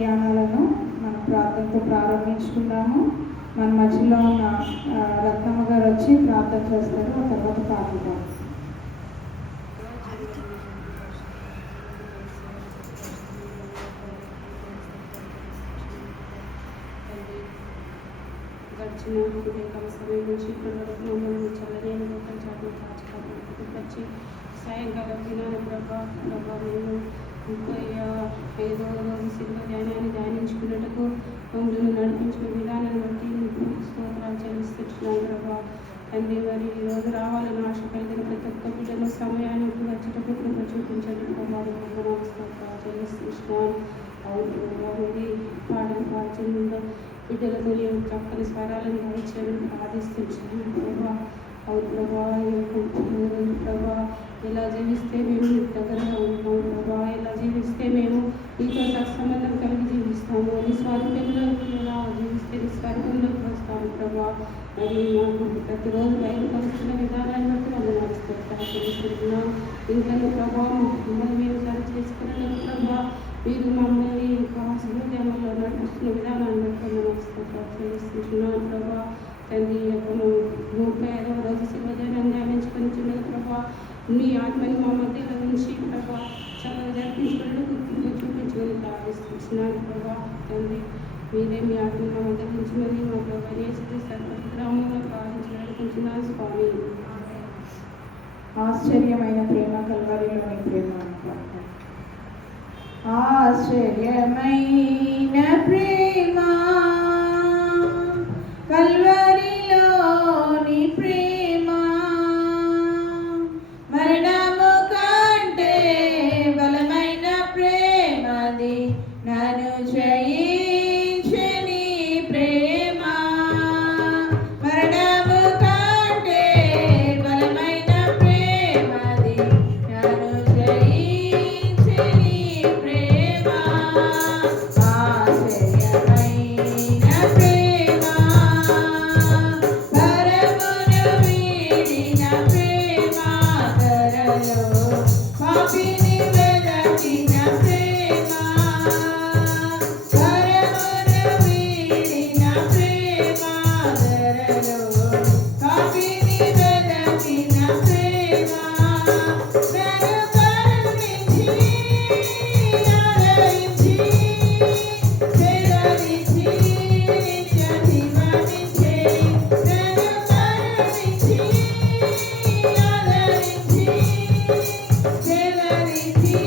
ధ్యానాలను మన ప్రార్థనతో ప్రారంభించుకున్నాము. మన మధ్యలో ఉన్న రత్నమ్మ గారు వచ్చి ప్రార్థన చేస్తారు. ఆ తర్వాత ప్రార్థిద్దాం. గడిచిన ఉదయకాల సమయం నుంచి ఇప్పటి వరకు మమ్మల్ని చల్లలేని లోకం చాటును కాచి సాయంకాలం దినాన ప్రభా మేము 35వ రోజు శిల్వ ధ్యానాన్ని ధ్యానించుకున్నట్టుకు మమ్మల్ని నడిపించిన విధానాన్ని బట్టి స్తోత్రాలు చెల్లిస్తున్నాను ప్రభా. తండ్రి మరి ఈరోజు రావాలని ఆశ కలిగిన ప్రతి ఒక్క బిడ్డల సమయానికి వచ్చేటప్పుడు కృప చూపించండి ప్రభా. స్తోత్రాలు చెల్లిస్తున్నాను. అవును పాటలు పాడుతుందో బిడ్డలతో చక్కని స్వరాలను దయచేయడం ప్రార్థిస్తున్నాను ప్రభా. అవును ప్రభా, ప్రభా ఎలా జీవిస్తే మేము దగ్గరగా ఉంటాము ప్రభా, ఎలా జీవిస్తే మేము నీతో సత్సంబంధం కలిగి జీవిస్తాము, నీ స్వాతంత్రంలో ఎలా జీవిస్తే నీ స్వర్గంలోకి వస్తాము ప్రభా. మరి మాకు ప్రతిరోజు బయలుపరుస్తున్న విధానాన్ని బట్టి వాళ్ళు నడుస్తున్నాం. ఇంకా ప్రభావం మిమ్మల్ని మేము సరి చేసుకున్నాం ప్రభా. మీరు మమ్మల్ని ఇంకా సహోదయంలో నడుస్తున్న విధానాన్ని బట్టి నడుస్తున్నాం ప్రభా. తండ్రి 35వ రోజు శివజనం ధ్యానించుకొని ప్రభా, నీ ఆత్మని మా మధ్యలో నుంచి ప్రభా చక్కగా జరిపించుకున్నట్టు గుర్తింపు చూపించుకొని ప్రార్థిస్తున్నాను ప్రభా. తండ్రి మీరే మీ ఆత్మని మా మధ్య నుంచి మరి మా ప్రభా గ్రామంలో ప్రార్థించినట్టుకుంటున్నాను స్వామి. ఆశ్చర్యమైన ప్రేమ, కల్వరిలోని ప్రేమ. ఆశ్చర్యమైన ప్రేమ, కల్వరిలోని ప్రేమ, మరణము కంటే బలమైన ప్రేమది, నన్ను జయించని ప్రేమ. మరణము కంటే బలమైన ప్రేమది, నన్ను జయించని ప్రేమ. ఆశ్చర్యమైన ప్రేమ, పరమును వీడిన ప్రేమ, ధరలో పాపిని వెదకిన ప్రేమ. పరమును వీడిన ప్రేమ, ధరలో పాపిని వెదకిన ప్రేమ. నన్ను కరుణించి ఆదరించి చెరలించి నిత్య జీవమిచ్చే. నన్ను కరుణించి ఆదరించి చెరలించి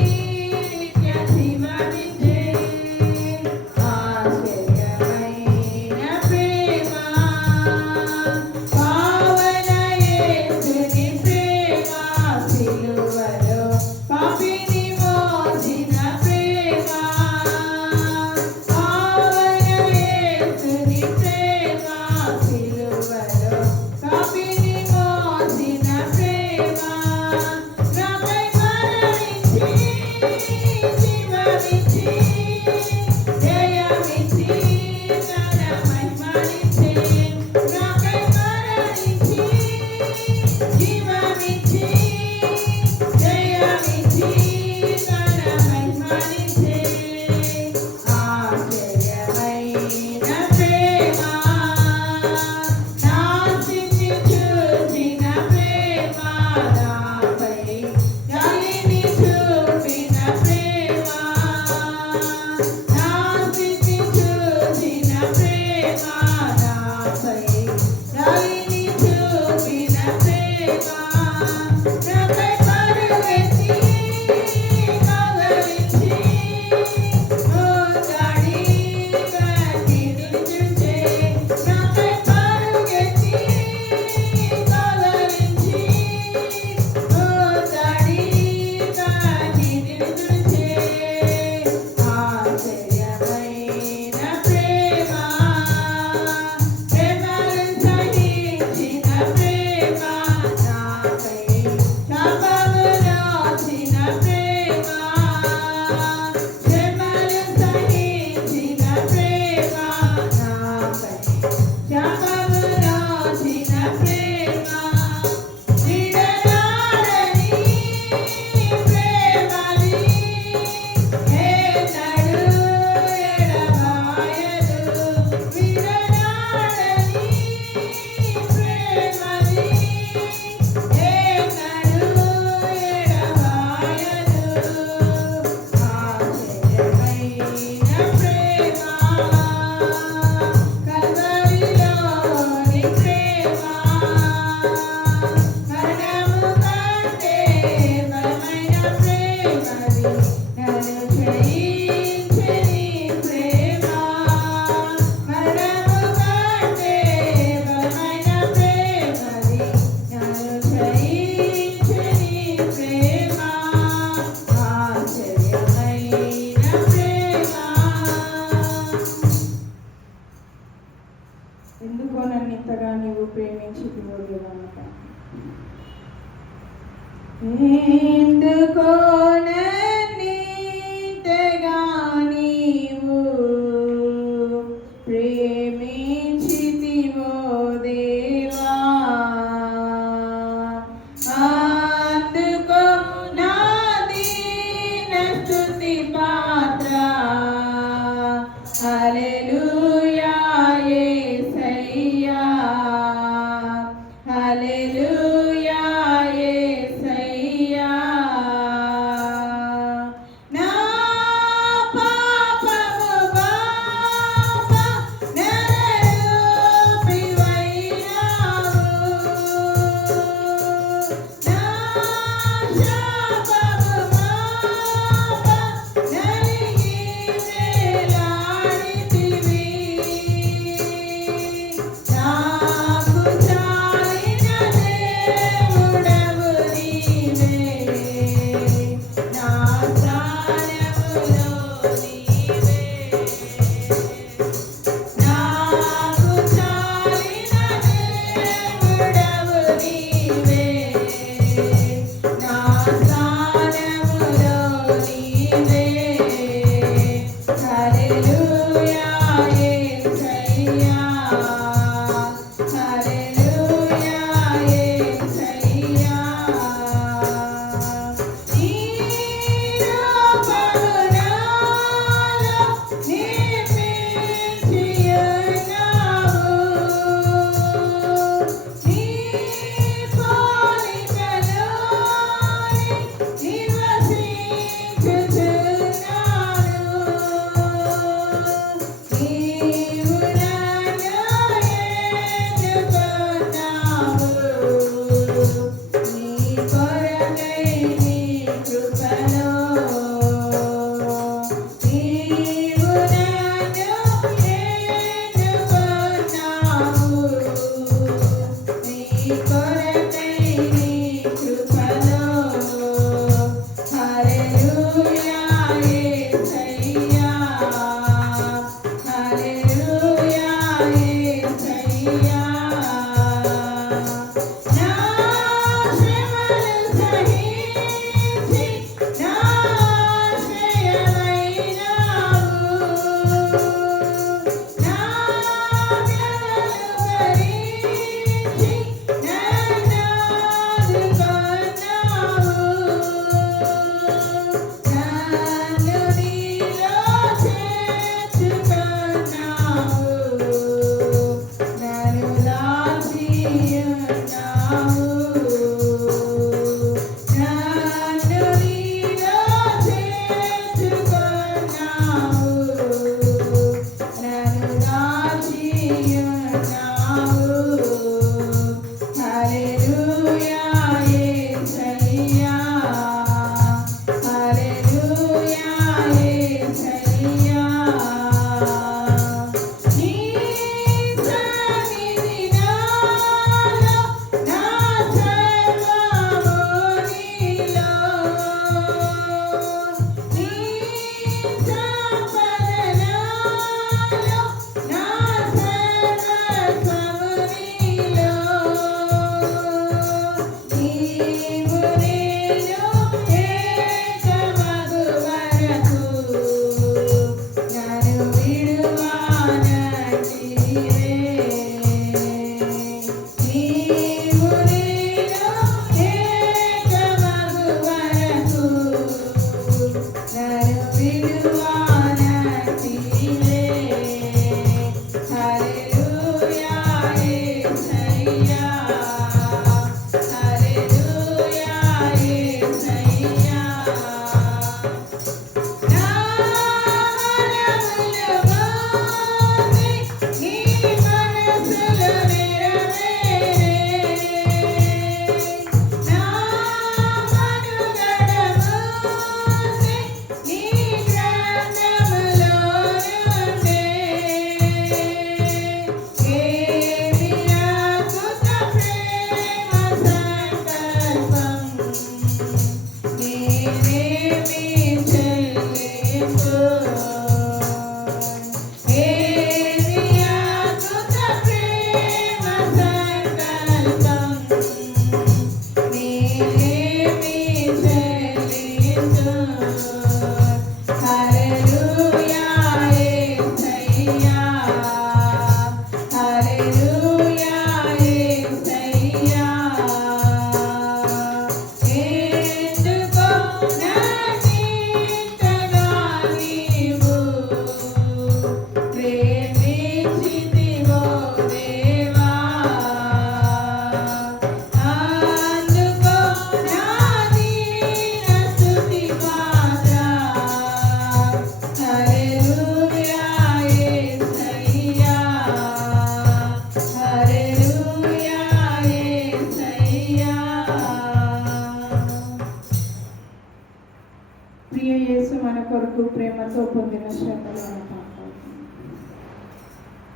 ప్రియ యేసు మన కొరకు ప్రేమతో పొందిన శ్రమలు అని పాడుకుందాం.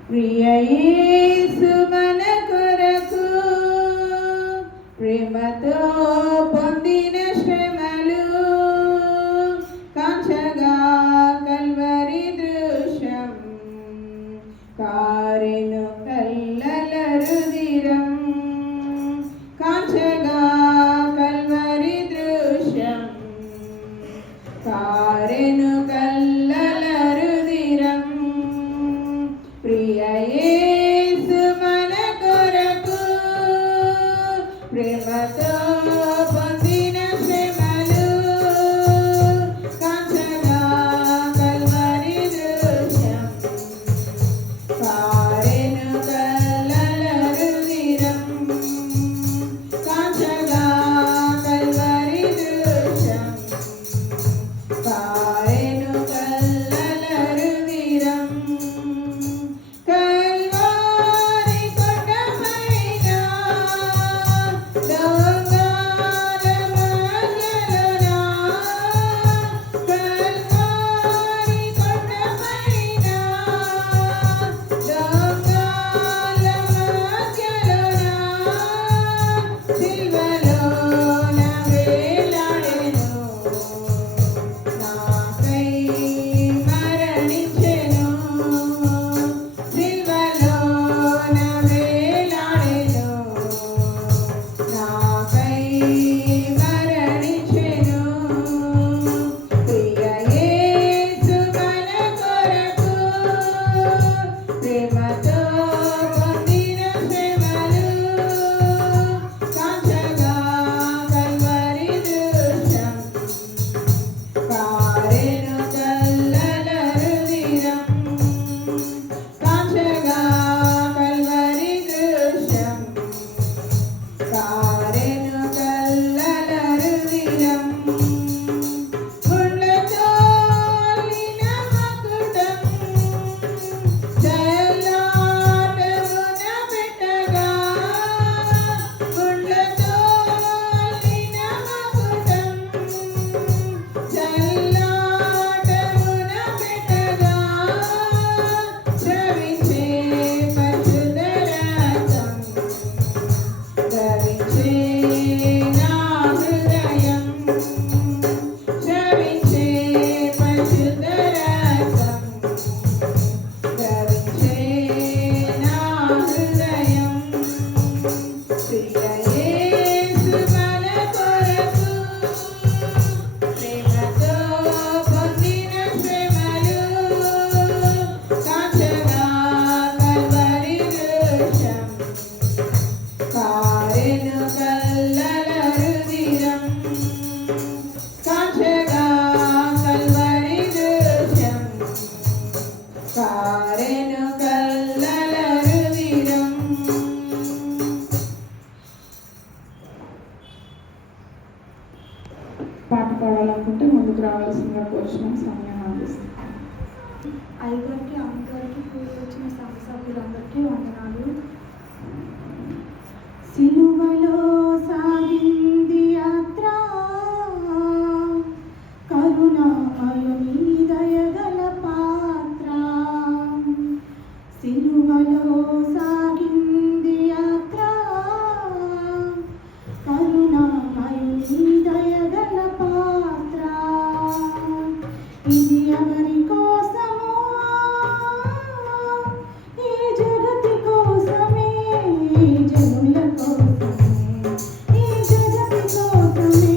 ప్రియ యేసు మన కొరకు ప్రేమతో పొందిన శ్రమలు కాంచగా కల్వరి దృశ్యం కారెను కల్లల రుధిరం కాంచగా కల్వరి దృశ్యం కారెను కల్లల రుధిరం ప్రియ యేసు మన కొరకు ప్రేమతో పొందిన శ్రమలు కాంచగా కల్వరి దృశ్యం కారెను కల్లల రుధిరం కాంచగా కల్వరి దృశ్యం కారెను కల్లల రుధిరం కల్వరి కొండపైన దొంగల మధ్యలోన కల్వరి కొండపైన దొంగల మధ్యలోన సిలువలోన వేలాడెను నాకై మరణించెను సిలువలోన వేలాడెను నాకై మరణించెను ప్రియ యేసు మన కొరకు ప్రేమతో పొందిన శ్రమలు కాంచగా కల్వరి దృశ్యం కారెను కల్లల రుధిరం కాంచగా కల్వరి దృశ్యం కారెను కల్లల రుధిరం ముళ్ళతో అల్లిన మకుటం జయలాటమున పెట్టగా ముళ్ళతో అల్లిన మకుటం జయలాటమున పెట్టగా శ్రవించే పరిశుద్ధ రక్తం ధరించే నా హృదయం శ్రవించే పరిశుద్ధ రక్తం ధరించే నా హృదయం ప్రియ యేసు మన కొరకు ప్రేమతో పొందిన శ్రమలు కాంచగా కల్వరి దృశ్యం కారెను కల్లల రుధిరం కాంచగా కల్వరి దృశ్యం కారెను కల్లల రుధిరం పాట పాడాలనుకుంటే ముందుకు రావాల్సిందిగా కోరుచున్నాం. సమయం అందిస్తాం. అయ్యగారికి అమ్మగారికి కూడి వచ్చిన సంఘ సభ్యులందరికీ వందనాలు. సిలువలో సాగింది యాత్ర కరుణామయుని దయగల పాత్ర సిలువలో సాగింది యాత్ర కరుణామయుని దయగల పాత్ర ఇది ఎవరి కోసమో ఈ జగతి కోసమే ఈ జనుల కోసమే ఈ జగతి కోసమే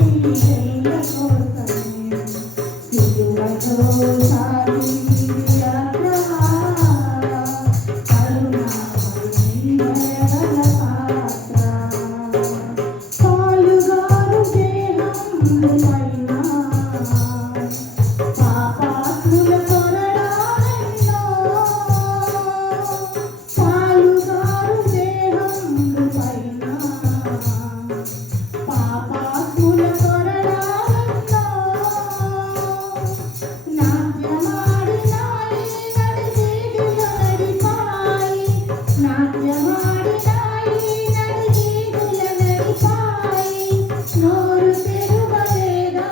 ఈ జనుల కోసమే సిలువలో సాగింది యాత్ర కరుణామయుని దయగల పాత్ర పాలుగారు దేహంలో పైన పాపాత్ముల కొరడాలెన్నో పాలుగారు దేహంలో పైన పాపాత్ముల కొరడాలెన్నో నాట్యమాడి నాయి నడివీధుల నడిపాయి నాట్యమాడి నాయి నడివీధుల నడిపాయి నోరు తెరువలేదా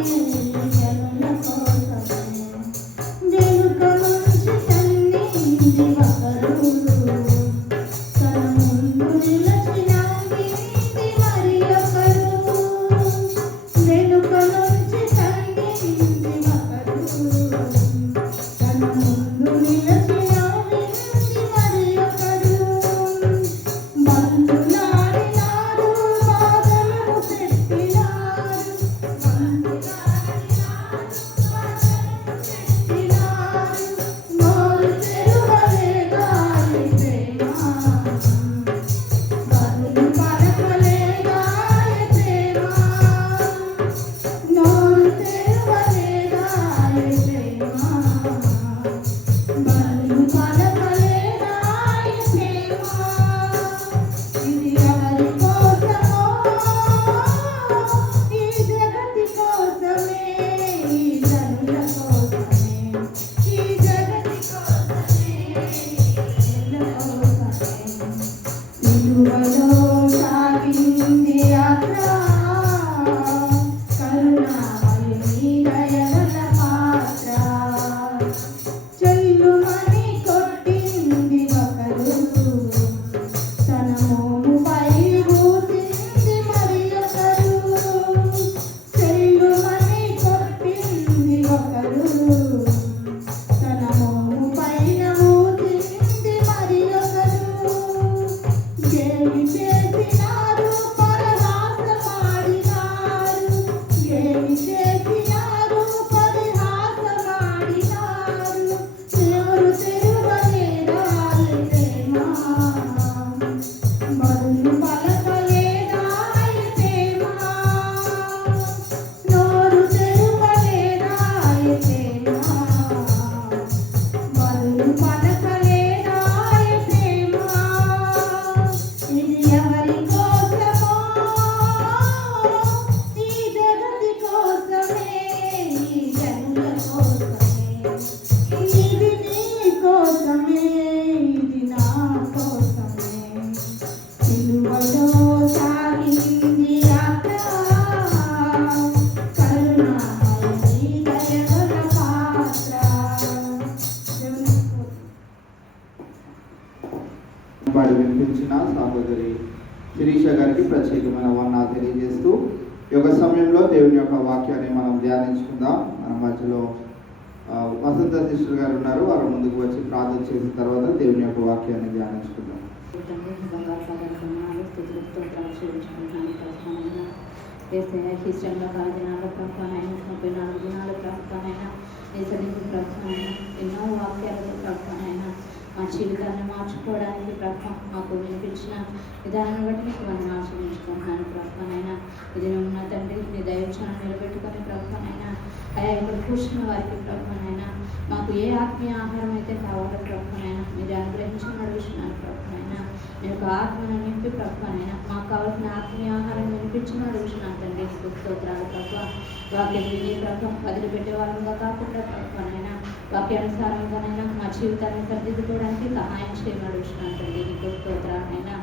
జనుల కోసమే వెనుక నుంచి తన్నింది ఒకరు తన ముందు నిలచి నవ్వింది మరి ఒకరు వెనుక నుంచి తన్నింది ఒకరు తన ముందు నిలచి నవ్వింది మరి ఒకరు బంధులాడినారు బాధలను పెట్టినారు నోరు తెరువలేదాయి ప్రేమ బదులు పలకలేదాయి ప్రేమ నోరు తెరువలేదాయి ప్రేమ బదులు పలకలేదాయి ప్రేమ ఇది ఎవరి కోసమో ఈ జగతి కోసమే ఈ జనుల కోసమే ఈ జగతి కోసమే జనుల కోసమే సిలువలో సాగింది యాత్ర కరుణామయుని దయగల పాత్ర చెల్లుమని కొట్టింది ఒకరు తన మోముపై ఊసింది మరి ఒకరు చెల్లుమని కొట్టింది ఒకరు తన మోముపైన ఊసింది మరి ఒకరు గేలి చేసినారు పరిహాసమాడినారు గేలి చేసినారు పరిహాసమాడినారు ఎవరు తెరువలేదాయి ప్రేమ బదులు పలకలేదాయి ప్రేమ నోరు తెరువలేదాయి ప్రేమ బదులు పలకలేదాయి ప్రేమ ఇది ఎవరి కోసమో ఈ జగతి కోసమే ఈ జనుల కోసమే ఇది నీ కోసమే ఇది నా కోసమే సిలువలో సాగింది యాత్ర కరుణామయుని దయగల పాత్ర వాడు వినిపించిన సహోదరి శిరీష గారికి ప్రత్యేకమైన వందనాలు తెలియజేస్తూ ఈ యొక్క సమయంలో దేవుని యొక్క వాక్యాన్ని మనం ధ్యానించుకుందాం. మన మధ్యలో వసంత సిస్టర్ గారు ఉన్నారు. వారు ముందుకు వచ్చి ప్రార్థన చేసిన తర్వాత దేవుని యొక్క వాక్యాన్ని ధ్యానించుకుందాం. ఇష్టంగా 10 దినాల ప్రకారం 34 దినాల ప్రకారం ఎన్నో వాక్యాలతో ప్రకారం మా జీవితాన్ని మార్చుకోవడానికి ప్రభావం మాకు వినిపించిన విధానాన్ని బట్టి మీకు మనం ఆశ్రయించుకుంటున్నాను ప్రభావనైనా ఇది ఉన్న తండ్రి మీ దైవచనం నిలబెట్టుకునే ప్రభావనైనా అయా ఇక్కడ కూర్చున్న వారికి ప్రభావనైనా మాకు ఏ ఆత్మీయ ఆహారం అయితే కావాలో ప్రభావనైనా మీరు అనుగ్రహించి నడుస్తున్నాను ప్రభావనైనా మీ యొక్క ఆత్మను నింపి ప్రభావనైనా మాకు కావాల్సిన ఆత్మీయ ఆహారం వినిపించి నడుస్తున్నాను తండ్రి స్తోత్రాలు ప్రభావ వాక్యం విని ప్రభావం వదిలిపెట్టే వారంగా కాకుండా ప్రభావనైనా వాక్యానుసారంగానైనా మా జీవితాన్ని సరిదిద్దుకోవడానికి సహాయం చేయమడుస్తున్నాను తండ్రి నీకు స్తోత్రాలైనా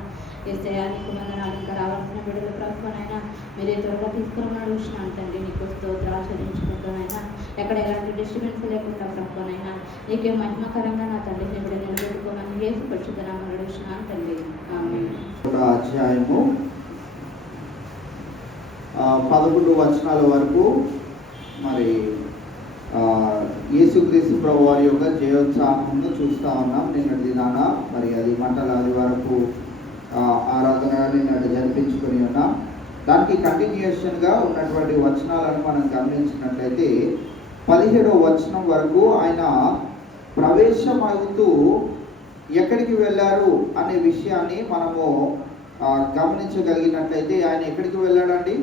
ఏసయానికి వందనాలు ఇంకా రావాల్సిన బిడ్డల ప్రభుత్వనైనా మీరే త్వరగా తీసుకురమని అడుగుతున్నాను తండ్రి నీకు స్తోత్రాలు చెల్లించుకుంటానైనా ఎక్కడ ఎలాంటి డిస్టర్బెన్స్ లేకుండా ప్రభుత్వనైనా నీకే మహిమకరంగా నా తండ్రి నేను నిలబెట్టుకోమని ఏసు పరిశుద్ధనామని అడుగుతున్నాను తండ్రి ఆమేన్. అధ్యాయము 11 వచనాల వరకు మరి యేసుక్రీస్తు ప్రభు వారి యొక్క జయోత్సాహంను చూస్తూ ఉన్నాం. నిన్నటి దినాన మరి అది మంటల ఆదివారపు ఆరాధన నిన్నటి జరిపించుకొని ఉన్నాం. దానికి కంటిన్యూషన్గా ఉన్నటువంటి వచనాలను మనం గమనించినట్లయితే 17వ వచనం వరకు ఆయన ప్రవేశమవుతూ ఎక్కడికి వెళ్ళారు అనే విషయాన్ని మనము గమనించగలిగినట్లయితే ఆయన ఎక్కడికి వెళ్ళాడండి?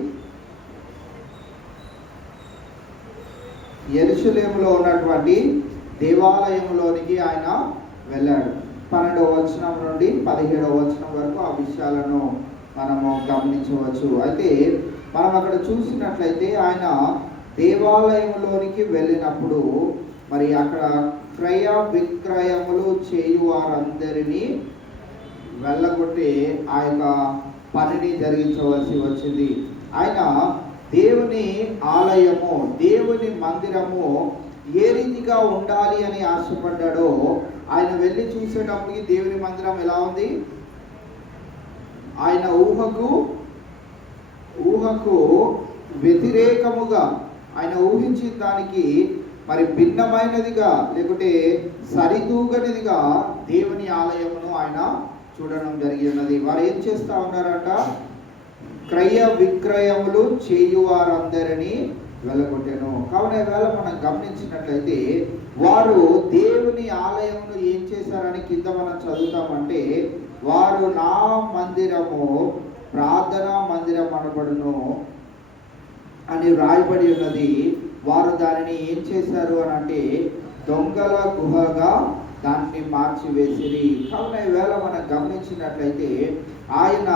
యెరూషలేములో ఉన్నటువంటి దేవాలయంలోనికి ఆయన వెళ్ళాడు. 12వ వచనం నుండి 17వ వచనం వరకు ఆ విషయాలను మనము గమనించవచ్చు. అయితే మనం అక్కడ చూసినట్లయితే ఆయన దేవాలయంలోనికి వెళ్ళినప్పుడు మరి అక్కడ క్రయ విక్రయములు చేయువారందరినీ వెళ్ళగొట్టి ఆ యొక్క పనిని జరిగించవలసి వచ్చింది. ఆయన దేవుని ఆలయము, దేవుని మందిరము ఏ రీతిగా ఉండాలి అని ఆశపడ్డాడో ఆయన వెళ్ళి చూసేటప్పటికి దేవుని మందిరం ఎలా ఉంది? ఆయన ఊహకు వ్యతిరేకముగా, ఆయన ఊహించిన దానికి మరి భిన్నమైనదిగా, లేకుంటే సరితూగనిదిగా దేవుని ఆలయమును ఆయన చూడడం జరిగినది. వారు ఏం చేస్తా ఉన్నారంట? క్రయ విక్రయములు చేయువారందరినీ వెళ్ళగొట్టాను. కావున ఈవేళ మనం గమనించినట్లయితే వారు దేవుని ఆలయమును ఏం చేశారని కింద మనం చదువుతామంటే, వారు నా మందిరము ప్రార్థనా మందిరం అనబడును అని రాయబడి ఉన్నది. వారు దానిని ఏం చేశారు అని అంటే దొంగల గుహగా దాన్ని మార్చివేసిరి. కావున ఈవేళ మనం గమనించినట్లయితే ఆయన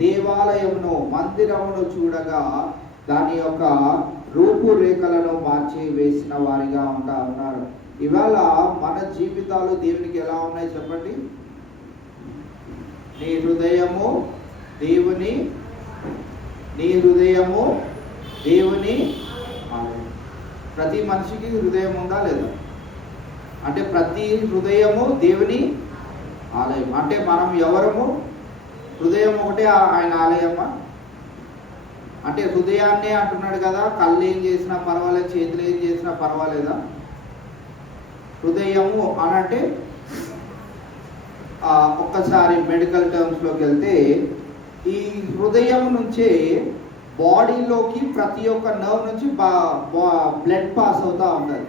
దేవాలయమును, మందిరమును చూడగా దాని యొక్క రూపురేఖలను మార్చి వేసిన వారిగా ఉన్నారు. ఇవాళ మన జీవితాలు దేవునికి ఎలా ఉన్నాయి చెప్పండి? నీ హృదయము దేవుని ఆలయం. ప్రతి మనిషికి హృదయం ఉందా లేదా? అంటే ప్రతి హృదయము దేవుని ఆలయం. అంటే మనం ఎవరము? హృదయం ఒకటే ఆయన ఆలయమా? అంటే హృదయాన్నే అంటున్నాడు కదా, కళ్ళు ఏం చేసినా పర్వాలేదు, చేతులు ఏం చేసినా పర్వాలేదా? హృదయము అనంటే ఒక్కసారి మెడికల్ టర్మ్స్లోకి వెళ్తే ఈ హృదయం నుంచే బాడీలోకి ప్రతి ఒక్క నర్వ్ నుంచి బ్లడ్ పాస్ అవుతూ ఉంటుంది.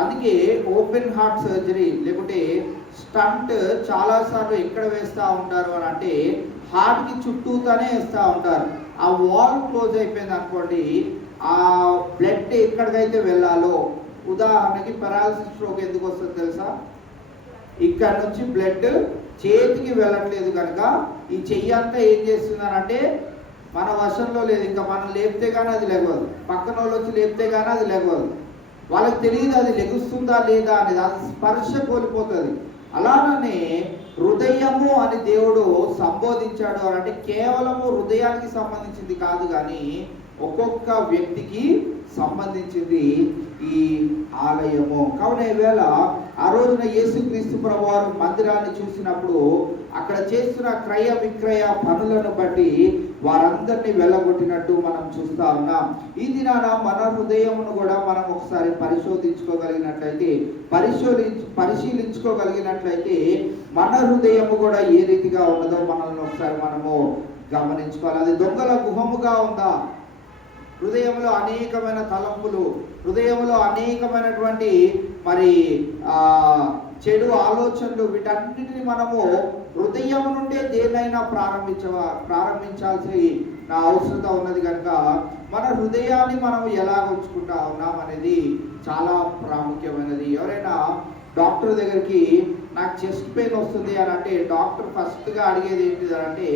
అందుకే ఓపెన్ హార్ట్ సర్జరీ లేకుంటే స్టంట్ చాలాసార్లు ఎక్కడ వేస్తూ ఉంటారు అని అంటే హార్ట్కి చుట్టూతానే వేస్తూ ఉంటారు. ఆ వాల్ క్లోజ్ అయిపోయింది అనుకోండి, ఆ బ్లడ్ ఎక్కడికైతే వెళ్ళాలో, ఉదాహరణకి పెరాలసిస్ స్ట్రోక్ ఎందుకు వస్తుందో తెలుసా? ఇక్కడ నుంచి బ్లడ్ చేతికి వెళ్ళట్లేదు కనుక ఈ చెయ్యి అంతా ఏం చేస్తుందనంటే మన వశంలో లేదు. ఇంకా మనం లేపితే కానీ అది లేగదు, పక్కన వాళ్ళు వచ్చి లేపితే కానీ అది లేగదు. వాళ్ళకి తెలియదు అది లెగుస్తుందా లేదా అనేది, అది స్పర్శ కోల్పోతుంది. అలానే హృదయము అని దేవుడు సంబోధించాడు అంటే కేవలము హృదయానికి సంబంధించింది కాదు, కానీ ఒక్కొక్క వ్యక్తికి సంబంధించింది ఈ ఆలయము. కావున ఈవేళ ఆ రోజున యేసుక్రీస్తు ప్రభువారు మందిరాన్ని చూసినప్పుడు అక్కడ చేస్తున్న క్రయ విక్రయ పనులను బట్టి వారందరినీ వెళ్ళగొట్టినట్టు మనం చూస్తా ఉన్నాం. ఈ దినాన మన హృదయమును కూడా మనం ఒకసారి పరిశీలించుకోగలిగినట్లయితే మన హృదయము కూడా ఏ రీతిగా ఉన్నదో మనల్ని ఒకసారి మనము గమనించుకోవాలి. అది దొంగల గుహముగా ఉందా? హృదయంలో అనేకమైన తలంపులు, హృదయంలో అనేకమైనటువంటి మరి చెడు ఆలోచనలు, వీటన్నిటిని మనము హృదయం నుండే దేన్నైనా ప్రారంభించాల్సి అవసరత ఉన్నది కనుక మన హృదయాన్ని మనం ఎలా ఉంచుకుంటా ఉన్నాం అనేది చాలా ప్రాముఖ్యమైనది. ఎవరైనా డాక్టర్ దగ్గరికి నాకు చెస్ట్ పెయిన్ వస్తుంది అని అంటే డాక్టర్ ఫస్ట్గా అడిగేది ఏంటిది అంటే,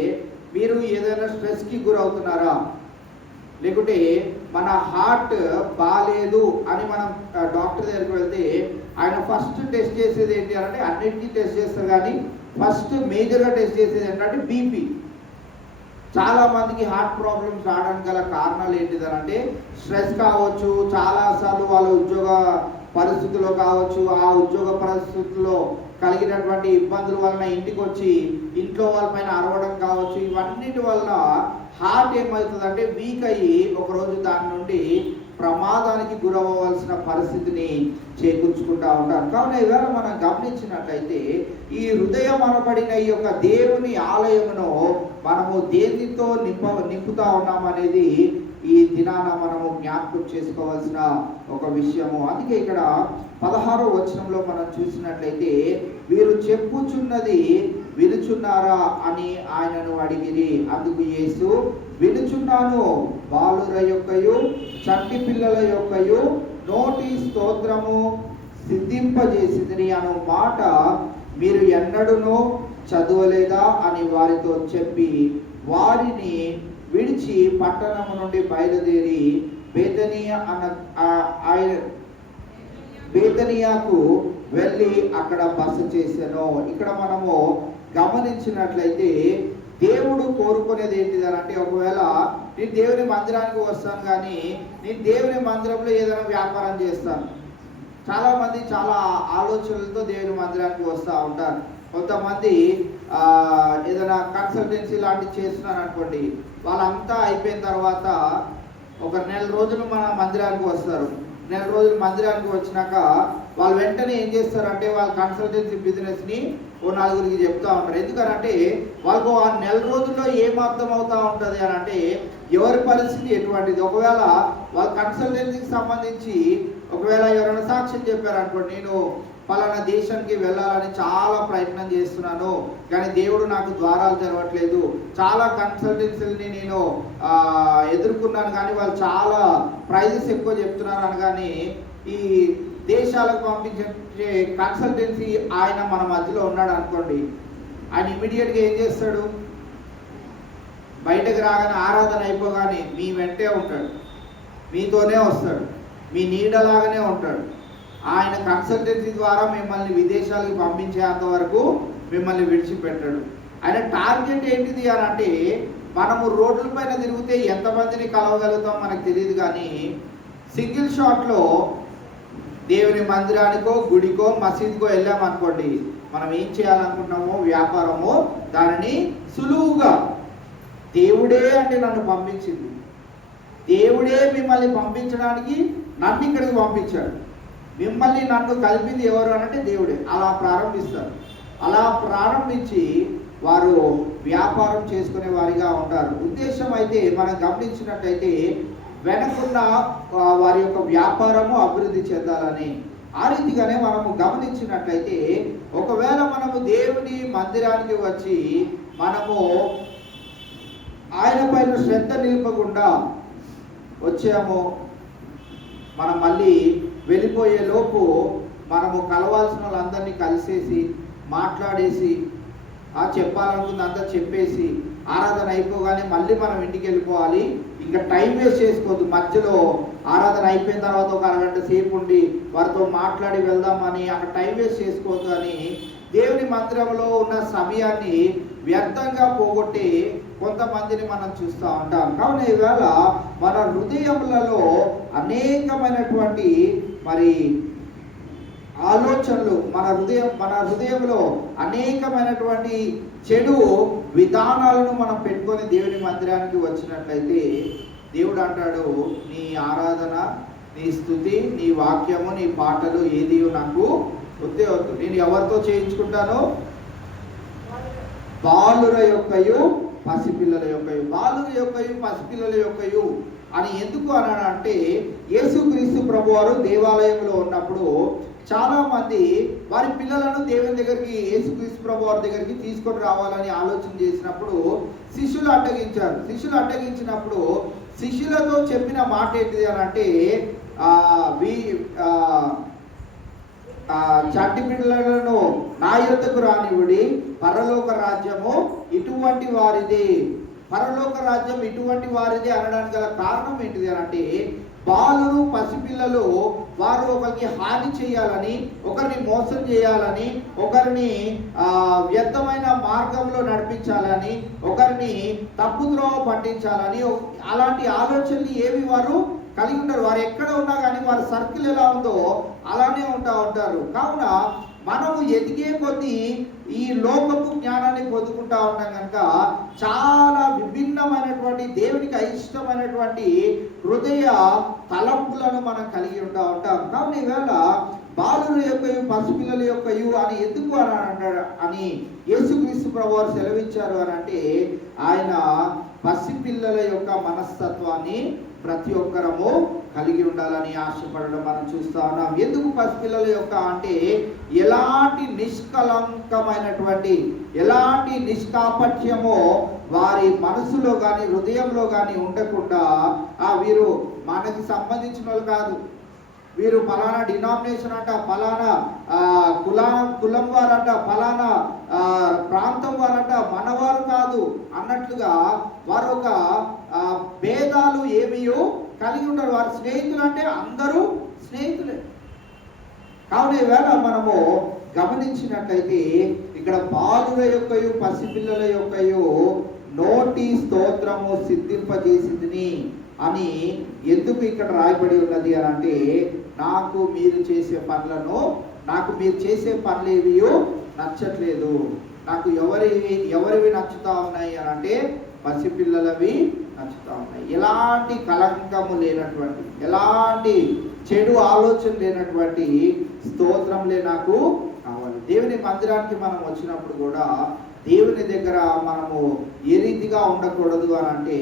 మీరు ఏదైనా స్ట్రెస్కి గురవుతున్నారా, లేకుంటే మన హార్ట్ బాగాలేదు అని మనం డాక్టర్ దగ్గరికి వెళ్తే ఆయన ఫస్ట్ టెస్ట్ చేసేది ఏంటి అంటే, అన్నిటికీ టెస్ట్ చేస్తారు కానీ ఫస్ట్ మేజర్గా టెస్ట్ చేసేది ఏంటంటే బీపీ. చాలా మందికి హార్ట్ ప్రాబ్లమ్స్ రావడానికి గల కారణాలు ఏంటిదనంటే స్ట్రెస్ కావచ్చు, చాలాసార్లు వాళ్ళ ఉద్యోగ పరిస్థితుల్లో కావచ్చు, ఆ ఉద్యోగ పరిస్థితుల్లో కలిగినటువంటి ఇబ్బందుల వలన ఇంటికి వచ్చి ఇంట్లో వాళ్ళ పైన అరవడం కావచ్చు. ఇవన్నిటి వలన హార్ట్ ఏమవుతుందంటే వీక్ అయ్యి ఒకరోజు దాని నుండి ప్రమాదానికి గురవ్వాల్సిన పరిస్థితిని చేకూర్చుకుంటా ఉంటారు. కావున ఈవేళ మనం గమనించినట్లయితే ఈ హృదయం అనబడిన ఈ యొక్క దేవుని ఆలయమును మనము దేనితో నింపుతా ఉన్నామనేది ఈ దినాన మనము జ్ఞాపకం చేసుకోవాల్సిన ఒక విషయము. అందుకే ఇక్కడ 16వ వచనంలో మనం చూసినట్లయితే వీరు చెప్పుచున్నది వినుచున్నారా అని ఆయనను అడిగిరి. అందుకు యేసు, వినుచున్నాను, బాలుర యొక్కయు చంటి పిల్లల యొక్కయు నోటి స్తోత్రము సిద్ధింపజేసింది అను మాట మీరు ఎన్నడూనూ చదవలేదా అని వారితో చెప్పి వారిని విడిచి పట్టణము నుండి బయలుదేరి బేతనియాకు వెళ్ళి అక్కడ బస చేశాను. ఇక్కడ మనము గమనించినట్లయితే దేవుడు కోరుకునేది ఏంటిదనంటే, ఒకవేళ నేను దేవుని మందిరానికి వస్తాను, కానీ నేను దేవుని మందిరంలో ఏదైనా వ్యాపారం చేస్తాను. చాలామంది చాలా ఆలోచనలతో దేవుని మందిరానికి వస్తూ ఉంటారు. కొంతమంది ఏదైనా కన్సల్టెన్సీ లాంటివి చేస్తున్నారు అనుకోండి, వాళ్ళంతా అయిపోయిన తర్వాత ఒక నెల రోజులు మన మందిరానికి వస్తారు. నెల రోజులు మందిరానికి వచ్చినాక వాళ్ళు వెంటనే ఏం చేస్తారంటే వాళ్ళ కన్సల్టెన్సీ బిజినెస్ని ఓ నలుగురికి చెప్తా ఉంటారు. ఎందుకంటే వాళ్ళకు ఆ నెల రోజుల్లో ఏం అర్థం అవుతూ ఉంటుంది అని అంటే ఎవరి పరిస్థితి ఎటువంటిది. ఒకవేళ వాళ్ళ కన్సల్టెన్సీకి సంబంధించి ఒకవేళ ఎవరైనా సాక్ష్యం చెప్పారనుకోండి, నేను పలానా దేశానికి వెళ్ళాలని చాలా ప్రయత్నం చేస్తున్నాను, కానీ దేవుడు నాకు ద్వారాలు తెరవట్లేదు, చాలా కన్సల్టెన్సీలని నేను ఎదుర్కొన్నాను, కానీ వాళ్ళు చాలా ప్రైజెస్ ఎక్కువ చెప్తున్నారు అనగానే ఈ దేశాలకు పంపించే కన్సల్టెన్సీ ఆయన మన మధ్యలో ఉన్నాడు అనుకోండి, ఆయన ఇమీడియట్గా ఏం చేస్తాడు, బయటకు రాగానే ఆరాధన అయిపోగానే మీ వెంటే ఉంటాడు, మీతోనే వస్తాడు, మీ నీడలాగానే ఉంటాడు. ఆయన కన్సల్టెన్సీ ద్వారా మిమ్మల్ని విదేశాలకు పంపించేంత వరకు మిమ్మల్ని విడిచిపెట్టాడు. ఆయన టార్గెట్ ఏంటిది అని అంటే మనము రోడ్ల పైన తిరిగితే ఎంతమందిని కలవగలుగుతాం మనకు తెలియదు, కానీ సింగిల్ షాట్లో దేవుని మందిరానికో గుడికో మసీదుకో వెళ్ళామనుకోండి, మనం ఏం చేయాలనుకుంటున్నామో వ్యాపారమో దానిని సులువుగా, దేవుడే అంటే నన్ను పంపించింది, దేవుడే మిమ్మల్ని పంపించడానికి నన్ను ఇక్కడికి పంపించాడు, మిమ్మల్ని నన్ను కలిపింది ఎవరు అనంటే దేవుడే. అలా ప్రారంభిస్తారు. అలా ప్రారంభించి వారు వ్యాపారం చేసుకునే వారిగా ఉంటారు. ఉద్దేశం అయితే మనం గమనించినట్టయితే వెనకున్న వారి యొక్క వ్యాపారము అభివృద్ధి చెందాలని. ఆ రీతిగానే మనము గమనించినట్లయితే ఒకవేళ మనము దేవుని మందిరానికి వచ్చి మనము ఆయన పైన శ్రద్ధ నిలుపకుండా వచ్చాము, మనం మళ్ళీ వెళ్ళిపోయే లోపు మనము కలవాల్సిన వాళ్ళందరినీ కలిసేసి మాట్లాడేసి చెప్పాలనుకుంది అంతా చెప్పేసి ఆరాధన అయిపోగానే మళ్ళీ మనం ఇంటికి వెళ్ళిపోవాలి. ఇంకా టైం వేస్ట్ చేసుకోవద్దు. మధ్యలో ఆరాధన అయిపోయిన తర్వాత ఒక అరగంట సేపు ఉండి వారితో మాట్లాడి వెళ్దామని అక్కడ టైం వేస్ట్ చేసుకోవద్దు అని దేవుని మందిరంలో ఉన్న సమయాన్ని వ్యర్థంగా పోగొట్టి కొంతమందిని మనం చూస్తూ ఉంటాం. కావున ఈవేళ మన హృదయములలో అనేకమైనటువంటి మరి ఆలోచనలు, మన హృదయంలో అనేకమైనటువంటి చెడు విధానాలను మనం పెట్టుకొని దేవుని మందిరానికి వచ్చినట్లయితే దేవుడు అంటాడు, నీ ఆరాధన, నీ స్తుతి, నీ వాక్యము, నీ పాటలు ఏది నాకు వద్దే వద్దు. నేను ఎవరితో చేయించుకుంటాను? బాలుర యొక్కయు పసిపిల్లల యొక్కయు. బాలుర యొక్కయు పసిపిల్లల యొక్కయు అని ఎందుకు అన్నాడంటే యేసుక్రీస్తు ప్రభువారు దేవాలయంలో ఉన్నప్పుడు చాలా మంది వారి పిల్లలను దేవుని దగ్గరికి, యేసుక్రీస్తు ప్రభువారి దగ్గరికి తీసుకొని రావాలని ఆలోచన చేసినప్పుడు శిష్యులు అడ్డగించారు. శిష్యులు అడ్డగించినప్పుడు శిష్యులతో చెప్పిన మాట ఏంటిది అని అంటే చంటి పిల్లలను నా యొద్దకు రానివ్వుడి, పరలోక రాజ్యము ఇటువంటి వారిది. పరలోక రాజ్యం ఇటువంటి వారిది అనడానికి గల కారణం ఏంటిది అని అంటే బాలురు, పసిపిల్లలు వారు ఒకరికి హాని చేయాలని, ఒకరిని మోసం చేయాలని, ఒకరిని వ్యర్థమైన మార్గంలో నడిపించాలని, ఒకరిని తప్పుద్రోవ పట్టించాలని అలాంటి ఆలోచనలు ఏవి వారు కలిగి ఉంటారు. వారు ఎక్కడ ఉన్నా కానీ వారి సర్కిల్ ఎలా ఉందో అలానే ఉంటారు. కావున మనము ఎదిగే కొద్దీ ఈ లోకపు జ్ఞానాన్ని పొందుకుంటా ఉన్నాం కనుక చాలా విభిన్నమైనటువంటి దేవునికి అయిష్టమైనటువంటి హృదయ తలంపులను మనం కలిగి ఉంటాం. కావున ఈవేళ బాలుల యొక్కయు పసిపిల్లల యొక్కయు అని ఎందుకు అని యేసుక్రీస్తు ప్రభువారు సెలవిచ్చారు అని అంటే ఆయన పసిపిల్లల యొక్క మనస్తత్వాన్ని ప్రతి ఒక్కరము కలిగి ఉండాలని ఆశపడడం మనం చూస్తా ఉన్నాం. ఎందుకు పసిపిల్లల యొక్క అంటే ఎలాంటి నిష్కలంకమైనటువంటి, ఎలాంటి నిష్కాపట్యమో వారి మనసులో కానీ హృదయంలో కానీ ఉండకుండా వీరు మనకి సంబంధించిన వాళ్ళు కాదు, వీరు ఫలానా డినామినేషన్ అంట, ఫలానా కులం వారంట, ఫలానా ప్రాంతం వారంట, మనవారు కాదు అన్నట్లుగా వారు ఒక భేదాలు ఏమియో కలిగి ఉంటారు. వారి స్నేహితులు అంటే అందరూ స్నేహితులే. కావున ఈవేళ మనము గమనించినట్లయితే ఇక్కడ బాలుల యొక్కయు పసిపిల్లల యొక్కయు నోటి స్తోత్రము సిద్ధింపజేసింది అని ఎందుకు ఇక్కడ రాయబడి ఉన్నది అని అంటే, నాకు మీరు చేసే పనులేవి నచ్చట్లేదు, నాకు ఎవరివి నచ్చుతా ఉన్నాయి అని అంటే పసిపిల్లలవి నచ్చుతా ఉన్నాయి. ఎలాంటి కలంకము లేనటువంటి, ఎలాంటి చెడు ఆలోచన లేనటువంటి స్తోత్రంలే నాకు కావాలి. దేవుని మందిరానికి మనం వచ్చినప్పుడు కూడా దేవుని దగ్గర మనము ఏ రీతిగా ఉండకూడదు అని అంటే,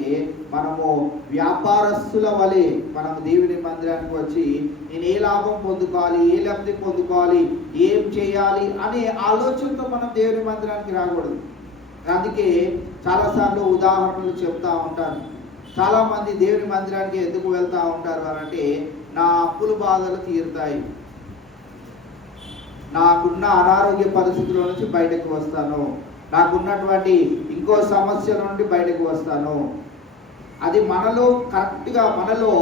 మనము వ్యాపారస్తుల వలె మనము దేవుని మందిరానికి వచ్చి నేను ఏ లాభం పొందుకోవాలి, ఏ లబ్ధి పొందుకోవాలి, ఏం చేయాలి అనే ఆలోచనతో మనం దేవుని మందిరానికి రాకూడదు. అందుకే చాలాసార్లు ఉదాహరణలు చెప్తా ఉంటాను. చాలామంది దేవుని మందిరానికి ఎందుకు వెళ్తూ ఉంటారు అని అంటే, నా అప్పుల బాధలు తీరుతాయి, నాకున్న అనారోగ్య పరిస్థితుల నుంచి బయటకు వస్తాను, నాకున్నటువంటి ఇంకో సమస్య నుండి బయటకు వస్తాను. అది మనలో కరెక్ట్గా, మనలో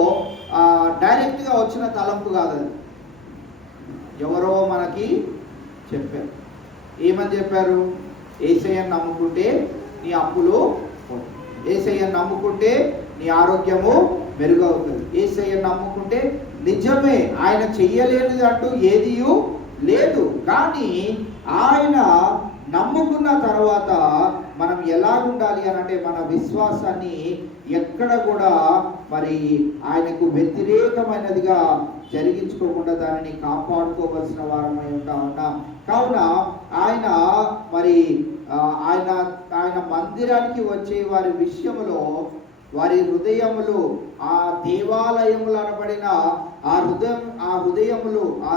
డైరెక్ట్గా వచ్చిన తలంపు కాదు. అది ఎవరో మనకి చెప్పారు. ఏమని చెప్పారు? యేసయ్యను నమ్ముకుంటే నీ అప్పులు, యేసయ్యను నమ్ముకుంటే నీ ఆరోగ్యము మెరుగవుతుంది, యేసయ్యను నమ్ముకుంటే నిజమే ఆయన చెయ్యలేనిది అంటూ ఏదీ లేదు. కానీ ఆయన నమ్ముకున్న తర్వాత మనం ఎలాగుండాలి అని అంటే, మన విశ్వాసాన్ని ఎక్కడ కూడా మరి ఆయనకు వ్యతిరేకమైనదిగా జరిగించుకోకుండా దానిని కాపాడుకోవలసిన వారమై ఉంటాం. కావున ఆయన మరి ఆయన మందిరానికి వచ్చే వారి విషయంలో, వారి హృదయములు, ఆ దేవాలయములు అనబడిన ఆ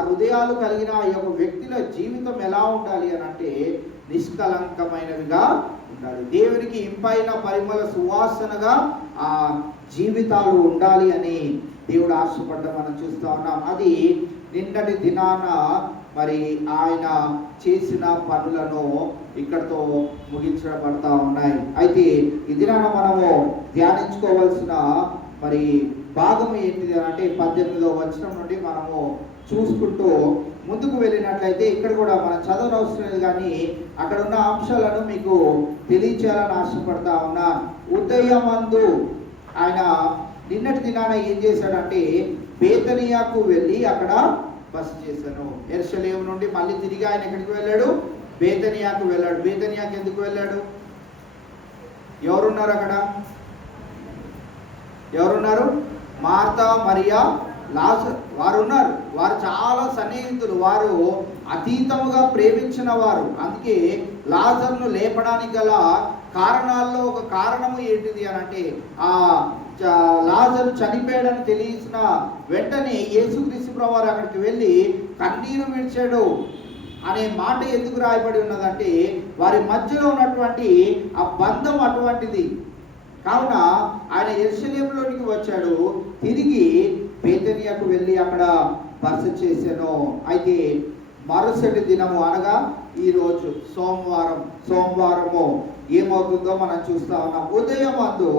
హృదయాలు కలిగిన ఆ యొక్క వ్యక్తుల జీవితం ఎలా ఉండాలి అని అంటే నిష్కలంకమైనవిగా ఉండాలి. దేవునికి ఇంపైన పరిమళ సువాసనగా ఆ జీవితాలు ఉండాలి అని దేవుడు ఆశపడ్డం మనం చూస్తూ ఉన్నాం. అది నిన్నటి దినాన మరి ఆయన చేసిన పనులను ఇక్కడతో ముగించబడతా ఉన్నాయి. అయితే ఈ దినాన మనము ధ్యానించుకోవాల్సిన మరి భాగం ఏంటిది అంటే 18వ వచనం నుండి మనము చూసుకుంటూ ముందుకు వెళ్ళినట్లయితే, ఇక్కడ కూడా మనం చదవనవసరం లేదు, కానీ అక్కడ ఉన్న అంశాలను మీకు తెలియచేయాలని ఆశపడతా ఉన్నా. ఉదయమందు ఆయన నిన్నటి దినాన ఏం చేశాడంటే, బేతనియాకు వెళ్ళి అక్కడ బస చేశాను. యెరూషలేము నుండి మళ్ళీ తిరిగి ఆయన ఎక్కడికి వెళ్ళాడు? బేతనియాకు వెళ్ళాడు. బేతనియాకు ఎందుకు వెళ్ళాడు? ఎవరున్నారు అక్కడ? ఎవరున్నారు? మార్తా, మరియా, లాజరు వారు ఉన్నారు. వారు చాలా సన్నిహితులు, వారు అతీతముగా ప్రేమించిన వారు. అందుకే లాజరును లేపడానికి గల కారణాల్లో ఒక కారణము ఏంటిది అని అంటే, ఆ లాజరు చనిపోయాడని తెలిసిన వెంటనే యేసుక్రీస్తు ప్రభువారు అక్కడికి వెళ్ళి కన్నీరు విడిచాడు అనే మాట ఎందుకు రాయబడి ఉన్నదంటే, వారి మధ్యలో ఉన్నటువంటి ఆ బంధం అటువంటిది. కావున ఆయన యెరూషలేములోనికి వచ్చాడు, తిరిగి బేతనియాకు వెళ్ళి అక్కడ బస చేశాను. అయితే మరుసటి దినము అనగా ఈరోజు సోమవారము ఏమవుతుందో మనం చూస్తా ఉన్నాం. ఉదయమందు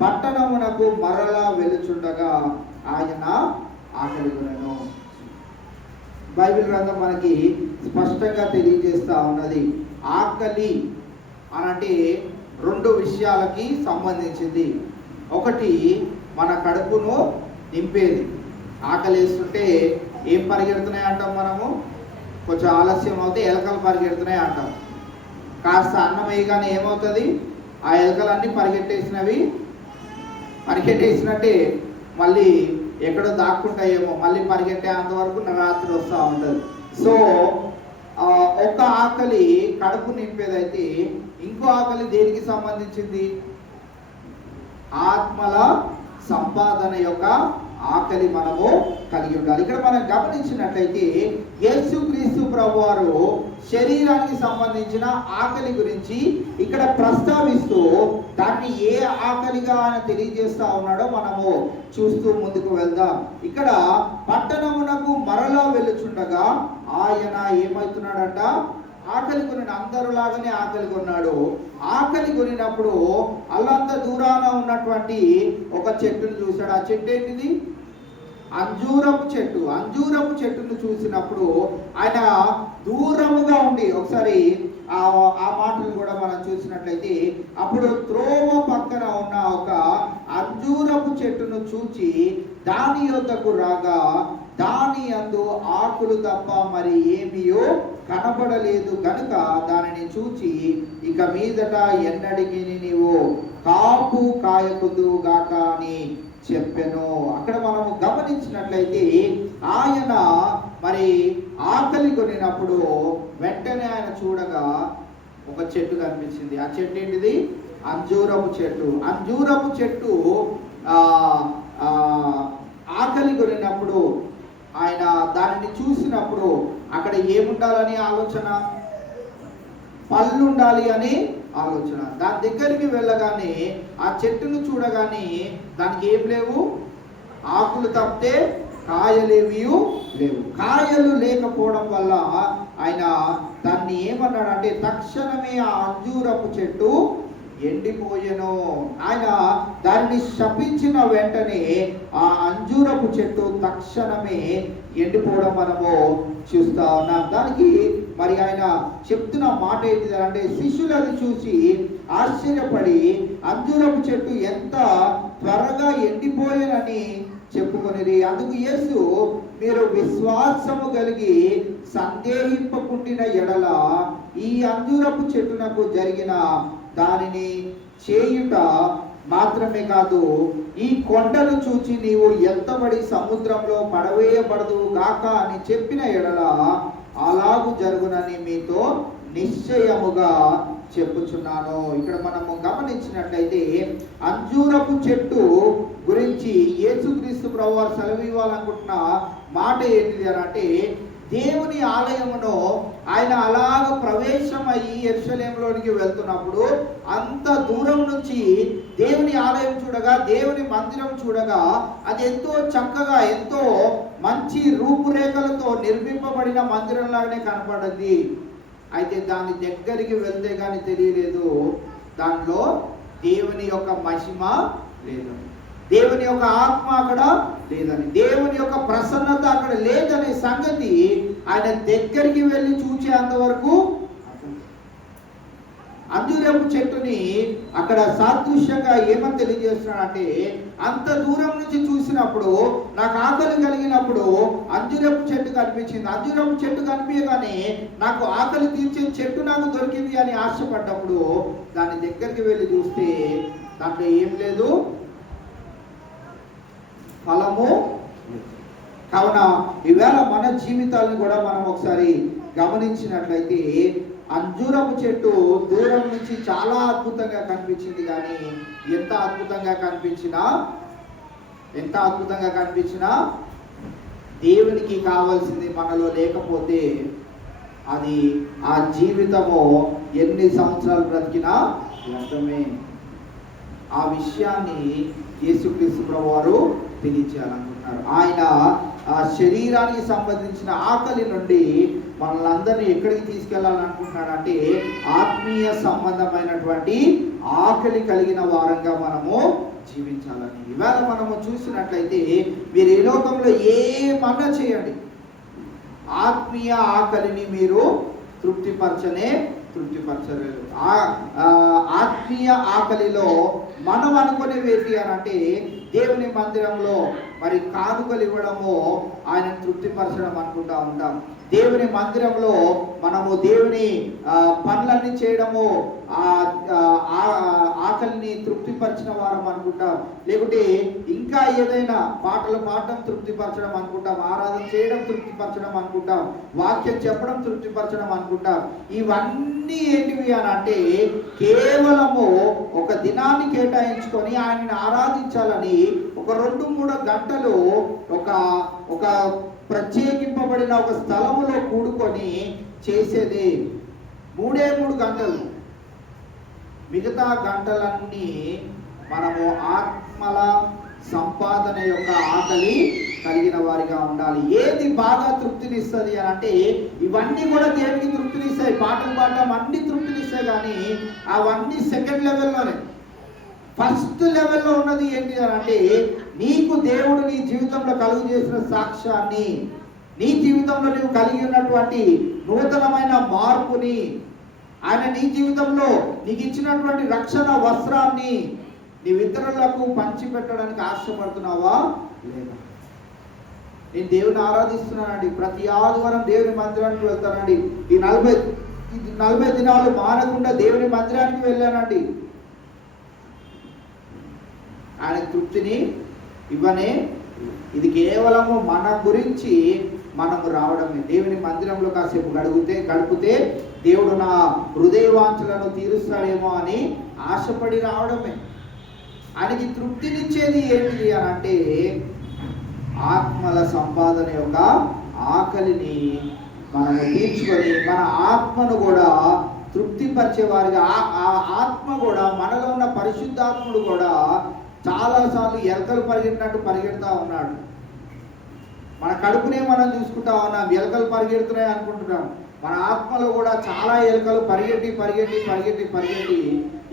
పట్టణమునకు మరలా వెలుచుండగా ఆయన ఆకలిగొనెను. బైబిల్ గ్రంథం మనకి స్పష్టంగా తెలియజేస్తా ఉన్నది. ఆకలి అనంటే 2 విషయాలకి సంబంధించింది. ఒకటి మన కడుపును నింపేది. ఆకలి వేస్తుంటే ఏం పరిగెడుతున్నాయి అంటాం మనము? కొంచెం ఆలస్యం అవుతే ఎలకలు పరిగెడుతున్నాయి అంటాం. కాస్త అన్నం వేయగానే ఏమవుతుంది? ఆ ఎలకలన్నీ పరిగెట్టేసినట్టే మళ్ళీ ఎక్కడో దాక్కుంటాయేమో, మళ్ళీ పరిగెట్టే అంతవరకు రాత్రి వస్తూ ఉంటుంది. సో ఒక ఆకలి కడుపు నింపేదైతే, ఇంకో ఆకలి దేనికి సంబంధించింది? ఆత్మల సంపాదన యొక్క ఆకలి మనము కలిగి ఉండాలి. ఇక్కడ మనం గమనించినట్లయితే యేసుక్రీస్తు ప్రభువారు శరీరానికి సంబంధించిన ఆకలి గురించి ఇక్కడ ప్రస్తావిస్తూ దాన్ని ఏ ఆకలిగా ఆయన తెలియజేస్తా ఉన్నాడో మనము చూస్తూ ముందుకు వెళ్దాం. ఇక్కడ పట్టణమునకు మరలా వెళ్ళుచుండగా ఆయన ఏమవుతున్నాడంట? ఆకలి కొనిన, అందరిలాగానే ఆకలి కొన్నాడు. ఆకలి కొనినప్పుడు అల్లంత దూరాన ఉన్నటువంటి ఒక చెట్టును చూశాడు. ఆ చెట్టు ఏంటిది? అంజూరపు చెట్టు. అంజూరపు చెట్టును చూసినప్పుడు ఆయన దూరముగా ఉండి, ఒకసారి ఆ మాటలు కూడా మనం చూసినట్లయితే, అప్పుడు త్రోవ పక్కన ఉన్న ఒక అంజూరపు చెట్టును చూచి దాని యొద్దకు రాగా దాని యందు ఆకులు తప్ప మరి ఏమీయో కనబడలేదు గనుక దానిని చూచి ఇక మీదట ఎన్నడికి నీవు కాపు కాయకుదువు గాక అని చెప్పెను. అక్కడ మనము గమనించినట్లయితే ఆయన మరి ఆకలి కొనినప్పుడు వెంటనే ఆయన చూడగా ఒక చెట్టు కనిపించింది. ఆ చెట్టు ఏంటిది? అంజూరపు చెట్టు. అంజూరపు చెట్టు ఆకలి కొనినప్పుడు ఆయన దానిని చూసినప్పుడు అక్కడ ఏముండాలని ఆలోచన? పళ్ళు ఉండాలి అని ఆలోచన. దాని దగ్గరికి వెళ్ళగానే ఆ చెట్టును చూడగానే దానికి ఏం లేవు? ఆకులు తప్పితే కాయలేవి లేవు. కాయలు లేకపోవడం వల్ల ఆయన దాన్ని ఏమన్నాడంటే తక్షణమే ఆ అంజూరపు చెట్టు ఎండిపోయెను. ఆయన దాన్ని శపించిన వెంటనే ఆ అంజూరపు చెట్టు తక్షణమే ఎండిపోవడం మనము చూస్తా ఉన్నాం. దానికి మరి ఆయన చెప్తున్న మాట ఏంటిదంటే, శిష్యులు అది చూసి ఆశ్చర్యపడి అంజూరపు చెట్టు ఎంత త్వరగా ఎండిపోయేనని చెప్పుకొనిది. అందుకు యేసు, మీరు విశ్వాసము కలిగి సందేహింపకుండిన ఎడల ఈ అంజూరపు చెట్టునకు జరిగిన దానిని చేయుట మాత్రమే కాదు, ఈ కొండను చూచి నీవు ఎత్తబడి సముద్రంలో పడవేయబడదు గాక అని చెప్పిన ఎడల అలాగు జరుగునని మీతో నిశ్చయముగా చెప్పుచున్నాను. ఇక్కడ మనము గమనించినట్లయితే అంజూరపు చెట్టు గురించి యేసుక్రీస్తు ప్రభువారు సెలవు ఇవ్వాలనుకుంటున్న మాట ఏంటిది అని అంటే, దేవుని ఆలయమును ఆయన అలాగ ప్రవేశమయ్యి యెరూషలేములోనికి వెళ్తున్నప్పుడు అంత దూరం నుంచి దేవుని ఆలయం చూడగా, దేవుని మందిరం చూడగా అది ఎంతో చక్కగా, ఎంతో మంచి రూపురేఖలతో నిర్మింపబడిన మందిరంలాగానే కనపడింది. అయితే దాని దగ్గరికి వెళ్తే కానీ తెలియలేదు దానిలో దేవుని యొక్క మహిమ లేదు, దేవుని యొక్క ఆత్మ అక్కడ లేదని, దేవుని యొక్క ప్రసన్నత అక్కడ లేదనే సంగతి ఆయన దగ్గరికి వెళ్ళి చూసేంత వరకు అంజూరపు చెట్టుని అక్కడ సాదృశ్యంగా ఏమని తెలియజేస్తున్నాడంటే, అంత దూరం నుంచి చూసినప్పుడు నాకు ఆకలి కలిగినప్పుడు అంజూరపు చెట్టు కనిపించింది. అంజూరపు చెట్టు కనిపించగానే నాకు ఆకలి తీర్చే చెట్టు నాకు దొరికింది అని ఆశపడ్డప్పుడు దాని దగ్గరికి వెళ్ళి చూస్తే దాంట్లో ఏం లేదు, ఫలము. కావున ఈవేళ మన జీవితాలను కూడా మనం ఒకసారి గమనించినట్లయితే అంజూరపు చెట్టు దూరం నుంచి చాలా అద్భుతంగా కనిపించింది, కానీ ఎంత అద్భుతంగా కనిపించినా దేవునికి కావాల్సింది మనలో లేకపోతే అది ఆ జీవితము ఎన్ని సంవత్సరాలు బ్రతికినా వ్యర్థమే. ఆ విషయాన్ని యేసుక్రీస్తు ప్రభువారు తెలియచేయాలనుకుంటున్నారు. ఆయన ఆ శరీరానికి సంబంధించిన ఆకలి నుండి మనల్ని అందరినీ ఎక్కడికి తీసుకెళ్లాలనుకుంటున్నాడు అంటే, ఆత్మీయ సంబంధమైనటువంటి ఆకలి కలిగిన వారంగా మనము జీవించాలని. ఇవాళ మనము చూసినట్లయితే మీరు ఈ లోకంలో ఏమన్నా చేయండి, ఆత్మీయ ఆకలిని మీరు తృప్తిపరచలేదు. ఆత్మీయ ఆకలిలో మనం అనుకునేవి ఏంటి అని అంటే, దేవుని మందిరంలో మరి కానుకలు ఇవ్వడము ఆయనను తృప్తిపరచడం అనుకుంటా ఉంటాం. దేవుని మందిరంలో మనము దేవుని పనులన్నీ చేయడము ఆకలిని తృప్తిపరిచిన వారం అనుకుంటాం. లేకుంటే ఇంకా ఏదైనా పాటలు పాడడం తృప్తిపరచడం అనుకుంటాం, ఆరాధన చేయడం తృప్తిపరచడం అనుకుంటాం, వాక్యం చెప్పడం తృప్తిపరచడం అనుకుంటాం. ఇవన్నీ ఏంటివి అని అంటే, కేవలము ఒక దినాన్ని కేటాయించుకొని ఆయనని ఆరాధించాలని ఒక 2-3 గంటలు ఒక ప్రత్యేకింపబడిన ఒక స్థలములో కూడుకొని చేసేది 3 గంటలు. మిగతా గంటలన్నీ మనము ఆత్మల సంపాదన యొక్క ఆకలి కలిగిన వారిగా ఉండాలి. ఏది బాగా తృప్తినిస్తుంది అని అంటే, ఇవన్నీ కూడా దేవునికి తృప్తినిస్తాయి. పాటలు పాడడం అన్ని తృప్తినిస్తాయి, కానీ అవన్నీ సెకండ్ లెవెల్లోనే. ఫస్ట్ లెవెల్లో ఉన్నది ఏంటి అని అంటే, నీకు దేవుడు నీ జీవితంలో కలుగు చేసిన సాక్ష్యాన్ని, నీ జీవితంలో నువ్వు కలిగి ఉన్నటువంటి నూతనమైన మార్పుని ఆయన నీ జీవితంలో నీకు ఇచ్చినటువంటి రక్షణ వస్త్రాన్ని నీవు ఇతరులకు పంచిపెట్టడానికి ఆశపడుతున్నావా లేదా? నేను దేవుని ఆరాధిస్తున్నానండి, ప్రతి ఆదివారం దేవుని మందిరానికి వెళ్తానండి, ఈ 40 దినాలు మానకుండా దేవుని మందిరానికి వెళ్ళానండి, ఆయన తృప్తిని ఇవ్వనే. ఇది కేవలము మన గురించి మనము రావడమే. దేవుని మందిరంలో కాసేపు గడిపితే దేవుడు నా హృదయ వాంఛలను తీరుస్తాడేమో అని ఆశపడి రావడమే. ఆయనకి తృప్తినిచ్చేది ఏంటిది అని అంటే ఆత్మల సంపాదన యొక్క ఆకలిని మనము తీర్చుకొని మన ఆత్మను కూడా తృప్తిపరిచే వారిగా, ఆ ఆత్మ కూడా మనలో ఉన్న పరిశుద్ధాత్ముడు కూడా చాలాసార్లు ఎలకలు పరిగెట్టినట్టు పరిగెడతా ఉన్నాడు. మన కడుపునే మనం చూసుకుంటా ఉన్నాం, ఎలకలు పరిగెడుతున్నాయి అనుకుంటున్నాం. మన ఆత్మలో కూడా చాలా ఎలకలు పరిగెట్టి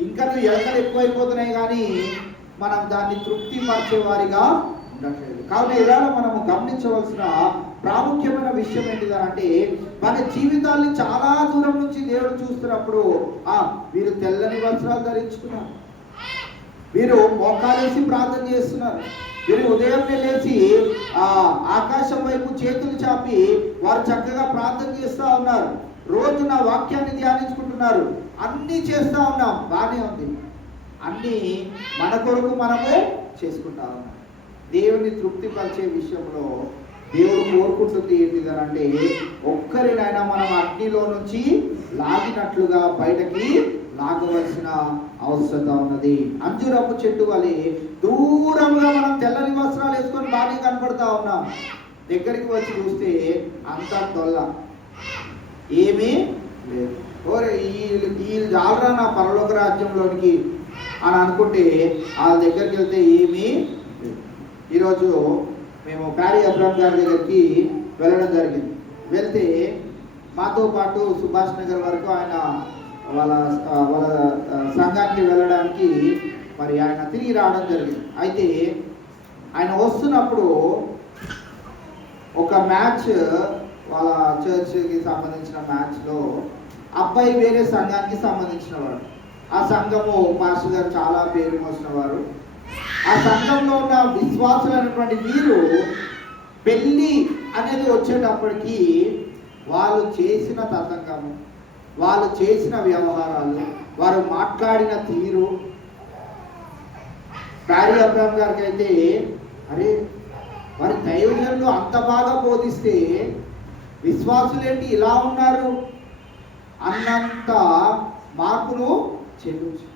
ఇంకా ఎలకలు ఎక్కువైపోతున్నాయి, కానీ మనం దాన్ని తృప్తిపరిచే వారిగా ఉండట్లేదు. కాబట్టి ఇవాళ మనము గమనించవలసిన ప్రాముఖ్యమైన విషయం ఏంటిదంటే మన జీవితాన్ని చాలా దూరం నుంచి దేవుడు చూస్తున్నప్పుడు వీరు తెల్లని వస్త్రాలు ధరించుకున్నారు, వీరు మోకాలేసి ప్రార్థన చేస్తున్నారు, వీరు ఉదయం లేచి ఆకాశం వైపు చేతులు చాపి వారు చక్కగా ప్రార్థన చేస్తూ ఉన్నారు, రోజు నా వాక్యాన్ని ధ్యానించుకుంటున్నారు, అన్నీ చేస్తూ ఉన్నాం, బాగానే ఉంది. అన్నీ మన కొరకు మనము చేసుకుంటా ఉన్నాం. దేవుని తృప్తిపరిచే విషయంలో దేవుడు కోరుకుంటుంది ఏంటిదనంటే ఒక్కరినైనా మనం అగ్నిలో నుంచి లాగినట్లుగా బయటకి లాగవలసిన అవసరం ఉన్నది. అంజూరపు చెట్టు వలె దూరంగా మనం తెల్లని వస్త్రాలు వేసుకొని బాగా కనపడతా ఉన్నాం, దగ్గరికి వచ్చి చూస్తే అంతా తొల్ల, ఏమీ లేదు. వీళ్ళు జాలరా నా పరలోక రాజ్యంలోనికి అని అనుకుంటే వాళ్ళ దగ్గరికి వెళ్తే ఏమీ లేదు. ఈరోజు మేము ప్యారీ అబ్రామ్ గారి దగ్గరికి వెళ్ళడం జరిగింది. వెళ్తే మాతో పాటు సుభాష్ నగర్ వరకు ఆయన వాళ్ళ సంఘానికి వెళ్ళడానికి మరి ఆయన తిరిగి రావడం జరిగింది. అయితే ఆయన వస్తున్నప్పుడు ఒక మ్యాచ్, వాళ్ళ చర్చ్కి సంబంధించిన మ్యాచ్లో అబ్బాయి వేరే సంఘానికి సంబంధించిన వాడు. ఆ సంఘము మాస్టర్ గారు చాలా పేరు మోసిన వారు. ఆ సంఘంలో ఉన్న విశ్వాసులైనటువంటి వీరు పెళ్ళి అనేది వచ్చేటప్పటికి వాళ్ళు చేసిన తతంగము, వాళ్ళు చేసిన వ్యవహారాలు, వారు మాట్లాడిన తీరు, ప్యారీ అబ్రామ్ గారికి అయితే అరే వారి దైవజనులు అంత బాగా బోధిస్తే విశ్వాసులేంటి ఇలా ఉన్నారు అన్నంత మార్పును చెందొచ్చు.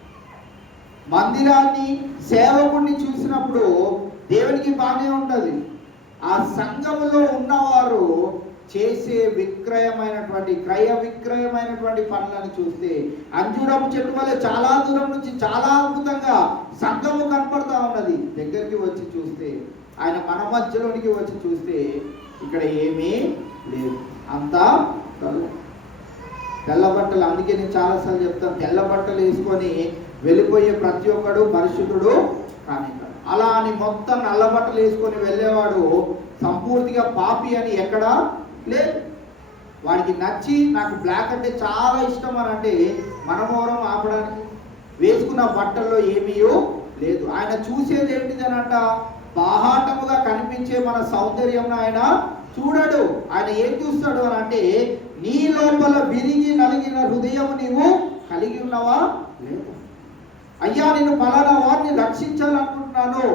మందిరాన్ని, సేవకుడిని చూసినప్పుడు దేవునికి బాగానే ఉంటుంది. ఆ సంఘములో ఉన్నవారు చేసే క్రయ విక్రయమైనటువంటి పనులను చూస్తే అంజూరపు చెట్టు వల్ల చాలా దూరం నుంచి చాలా అద్భుతంగా సంఘము కనపడతా ఉన్నది. దగ్గరికి వచ్చి చూస్తే, ఆయన మన మధ్యలోనికి వచ్చి చూస్తే ఇక్కడ ఏమీ లేదు, అంతా తెల్ల బట్టలు. అందుకే నేను చాలాసార్లు చెప్తాను, తెల్ల బట్టలు వేసుకొని వెళ్ళిపోయే ప్రతి ఒక్కడు పరిశుద్ధుడు కానీ అలా అని మొత్తం నల్ల బట్టలు వేసుకొని వెళ్ళేవాడు సంపూర్తిగా పాపి అని ఎక్కడా లేదు. వాడికి నచ్చి నాకు బ్లాక్ అంటే చాలా ఇష్టం అని అంటే మనమోరం ఆపడానికి వేసుకున్న బట్టల్లో ఏమీ లేదు. ఆయన చూసేది ఏంటిదనంట, బాహాటముగా కనిపించే మన సౌందర్యం ఆయన చూడడు. ఆయన ఏం చూస్తాడు అని అంటే నీ లోపల విరిగి నలిగిన హృదయం నీవు కలిగి ఉన్నావా లేదు. అయ్యా నేను పలానా వారిని రక్షించాలనుకుంటున్నాను,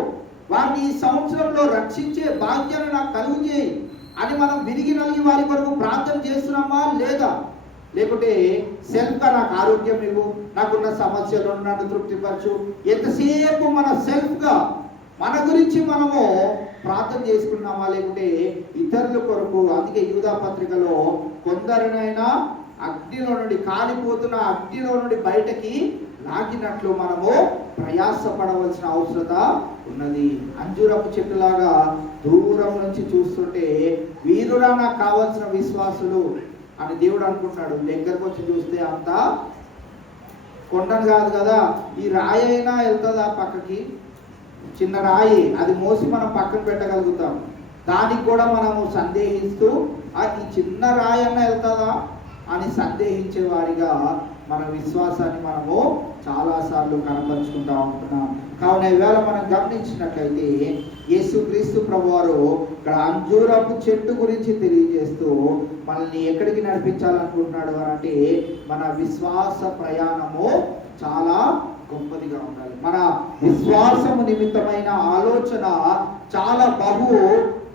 వారిని ఈ సంవత్సరంలో రక్షించే భాగ్యాన్ని నాకు కలుగు చేయి అని మనం విరిగి నలిగి వారి కొరకు ప్రార్థన చేస్తున్నామా లేదా? లేకుంటే సెల్ఫ్గా నాకు ఆరోగ్యం ఇవ్వు, నాకున్న సమస్యలు నన్ను తృప్తిపరచు, ఎంతసేపు మన సెల్ఫ్గా మన గురించి మనము ప్రార్థన చేసుకున్నామా? లేకుంటే ఇతరుల కొరకు? అందుకే యూదా పత్రికలో కొందరినైనా అగ్నిలో నుండి, కాలిపోతున్న అగ్నిలో నుండి బయటకి లాగినట్లు మనము ప్రయాసపడవలసిన అవసరత ఉన్నది. అంజూరపు చెట్టులాగా దూరం నుంచి చూస్తుంటే వీరుడా నాకు కావాల్సిన విశ్వాసులు అని దేవుడు అనుకుంటున్నాడు. దగ్గరకు వచ్చి చూస్తే అంతా కొండను కాదు కదా, ఈ రాయి అయినా వెళ్తుందా పక్కకి? చిన్న రాయి, అది మోసి మనం పక్కన పెట్టగలుగుతాం. దానికి కూడా మనము సందేహిస్తూ ఈ చిన్న రాయి అన్న వెళ్తుందా అని సందేహించే వారిగా మన విశ్వాసాన్ని మనము చాలాసార్లు కనపరుచుకుంటా ఉంటున్నాం. కావున ఈవేళ మనం గమనించినట్లయితే యేసుక్రీస్తు ప్రభువారు ఇక్కడ అంజూరపు చెట్టు గురించి తెలియజేస్తూ మనల్ని ఎక్కడికి నడిపించాలనుకుంటున్నాడు అని అంటే మన విశ్వాస ప్రయాణము చాలా గొప్పదిగా ఉండాలి. మన విశ్వాసము నిమిత్తమైన ఆలోచన చాలా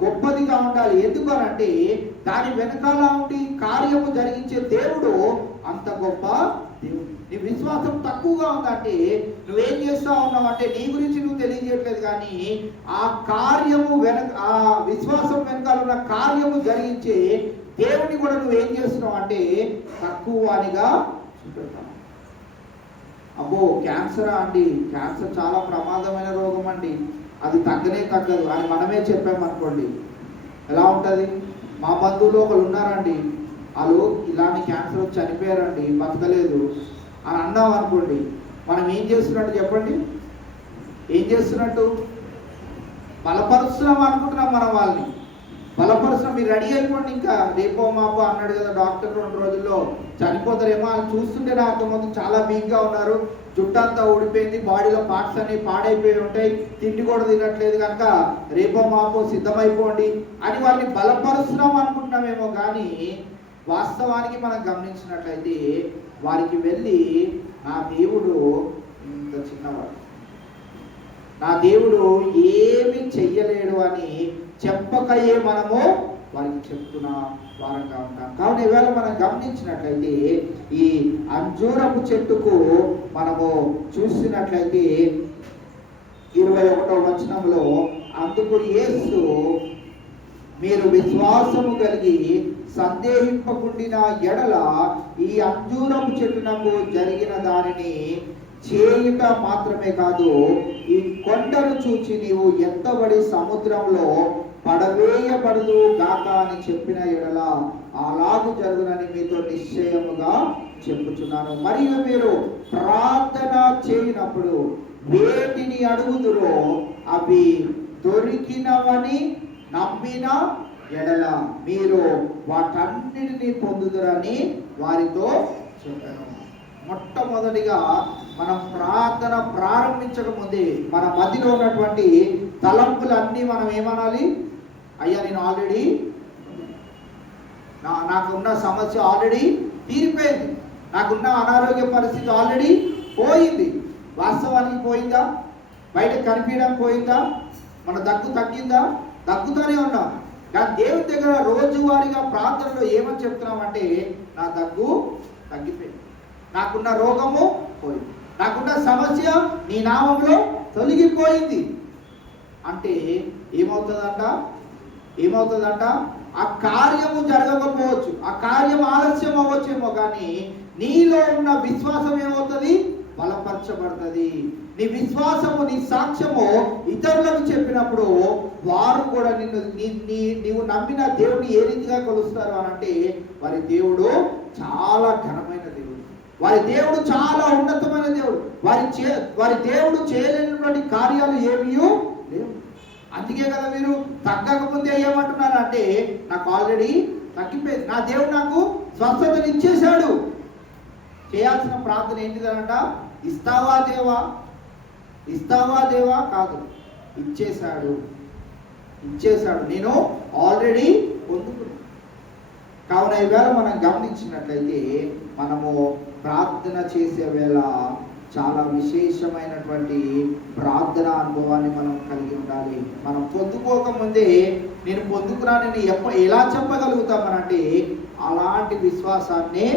గొప్పదిగా ఉండాలి. ఎందుకు అనంటే దాని వెనకాల ఉండి కార్యము జరిగించే దేవుడు అంత గొప్ప దేవుడు. నీ విశ్వాసం తక్కువగా ఉందంటే నువ్వేం చేస్తా ఉన్నావు అంటే నీ గురించి నువ్వు తెలియజేయట్లేదు, కానీ ఆ కార్యము ఆ విశ్వాసం వెనకాల ఉన్న కార్యము జరిగించే దేవుని కూడా నువ్వేం చేస్తున్నావు అంటే తక్కువ వానిగా చూపెడతావు. అబ్బో క్యాన్సరా అండి, క్యాన్సర్ చాలా ప్రమాదమైన రోగం అండి, అది తగ్గదు అని మనమే చెప్పామనుకోండి ఎలా ఉంటుంది? మా బంధువులు ఒకరు ఉన్నారండి, వాళ్ళు ఇలాంటి క్యాన్సర్ వచ్చి చనిపోయారండి, బతకలేదు అని అన్నాం అనుకోండి, మనం ఏం చేస్తున్నట్టు చెప్పండి? ఏం చేస్తున్నట్టు? బలపరుస్తున్నాం అనుకుంటున్నాం. మనం వాళ్ళని బలపరుస్తున్నాం. మీరు రెడీ అయిపోండి, ఇంకా రేపో మాపో అన్నాడు కదా డాక్టర్, 2 రోజుల్లో చనిపోతారేమో అని. చూస్తుంటే నాకు చాలా వీక్గా ఉన్నారు, జుట్టంతా ఊడిపోయింది, బాడీలో పార్ట్స్ అన్ని పాడైపోయి ఉంటాయి, తిండి కూడా తినట్లేదు, కనుక రేపో మాపో సిద్ధమైపోండి అని వారిని బలపరుస్తున్నాం అనుకుంటున్నామేమో, కానీ వాస్తవానికి మనం గమనించినట్లయితే వారికి వెళ్ళి నా దేవుడు ఇంత చిన్నవాడు, నా దేవుడు ఏమి చెయ్యలేడు అని చెప్పకయే మనము వారికి చెప్తున్న వారంగా ఉంటాం. కావున ఈవేళ మనం గమనించినట్లయితే ఈ అంజూరపు చెట్టుకు మనము చూసినట్లయితే 21వ వచనంలో అందుకు యేసు మీరు విశ్వాసము కలిగి సందేహింపకుండిన ఎడల ఈ అంజూరపు చెట్టునకు జరిగిన దానిని చేయుట మాత్రమే కాదు, ఈ కొండను చూచి నీవు ఎత్తబడి సముద్రంలో పడవేయబడదు గాక అని చెప్పిన ఎడల అలాగు జరుగునని మీతో నిశ్చయముగా చెప్పుచున్నాను. మరియు మీరు ప్రార్థన చేయనప్పుడు వేటిని అడుగుదురో అవి దొరికినవని నమ్మిన ఎడల మీరు వాటన్నిటిని పొందుదురని వారితో చెప్పాను. మొట్టమొదటిగా మనం ప్రార్థన ప్రారంభించక ముందే మన మధ్యలో ఉన్నటువంటి తలంపులన్నీ మనం ఏమనాలి? అయ్యా నేను ఆల్రెడీ నాకున్న సమస్య ఆల్రెడీ తీరిపోయింది, నాకున్న అనారోగ్య పరిస్థితి ఆల్రెడీ పోయింది. వాస్తవానికి పోయిందా? బయట కనిపించడం పోయిందా? మన దగ్గు తగ్గిందా? దగ్గుతూనే ఉన్నాం, కానీ దేవుని దగ్గర రోజువారీగా ప్రార్థనలో ఏమని చెప్తున్నామంటే నా దగ్గు తగ్గిపోయింది, నాకున్న రోగము పోయింది, నాకున్న సమస్య నీ నామంలో తొలగిపోయింది అంటే ఏమవుతుందంట? ఆ కార్యము జరగకపోవచ్చు, ఆ కార్యం ఆలస్యం అవ్వచ్చేమో, కానీ నీలో ఉన్న విశ్వాసం ఏమవుతుంది? బలపరచబడుతుంది. నీ విశ్వాసము, నీ సాక్ష్యము ఇతరులకు చెప్పినప్పుడు వారు కూడా నీవు నమ్మిన దేవుడిని ఏ రీతిగా కొలుస్తారు అని అంటే వారి దేవుడు చాలా ఘనమైన దేవుడు, వారి దేవుడు చాలా ఉన్నతమైన దేవుడు, వారి దేవుడు చేయలేనటువంటి కార్యాలు ఏమీ లేవు. అందుకే కదా మీరు తగ్గకముందే ఏమంటున్నారు అంటే నాకు ఆల్రెడీ తగ్గిపోయింది, నా దేవుడు నాకు స్వస్థతను ఇచ్చేశాడు. చేయాల్సిన ప్రార్థన ఏంటిదనంట? ఇస్తావా దేవా, ఇస్తావా దేవా కాదు, ఇచ్చేశాడు, నేను ఆల్రెడీ పొందుకున్నాను. కావున ఈవేళ మనం గమనించినట్లయితే మనము ప్రార్థన చేసే వేళ చాలా విశేషమైనటువంటి ప్రార్థన అనుభవాన్ని మనం కలిగి ఉండాలి. మనం పొందుకోకముందే నేను పొందుకున్నానని ఎలా చెప్పగలుగుతామనంటే అలాంటి విశ్వాసాన్ని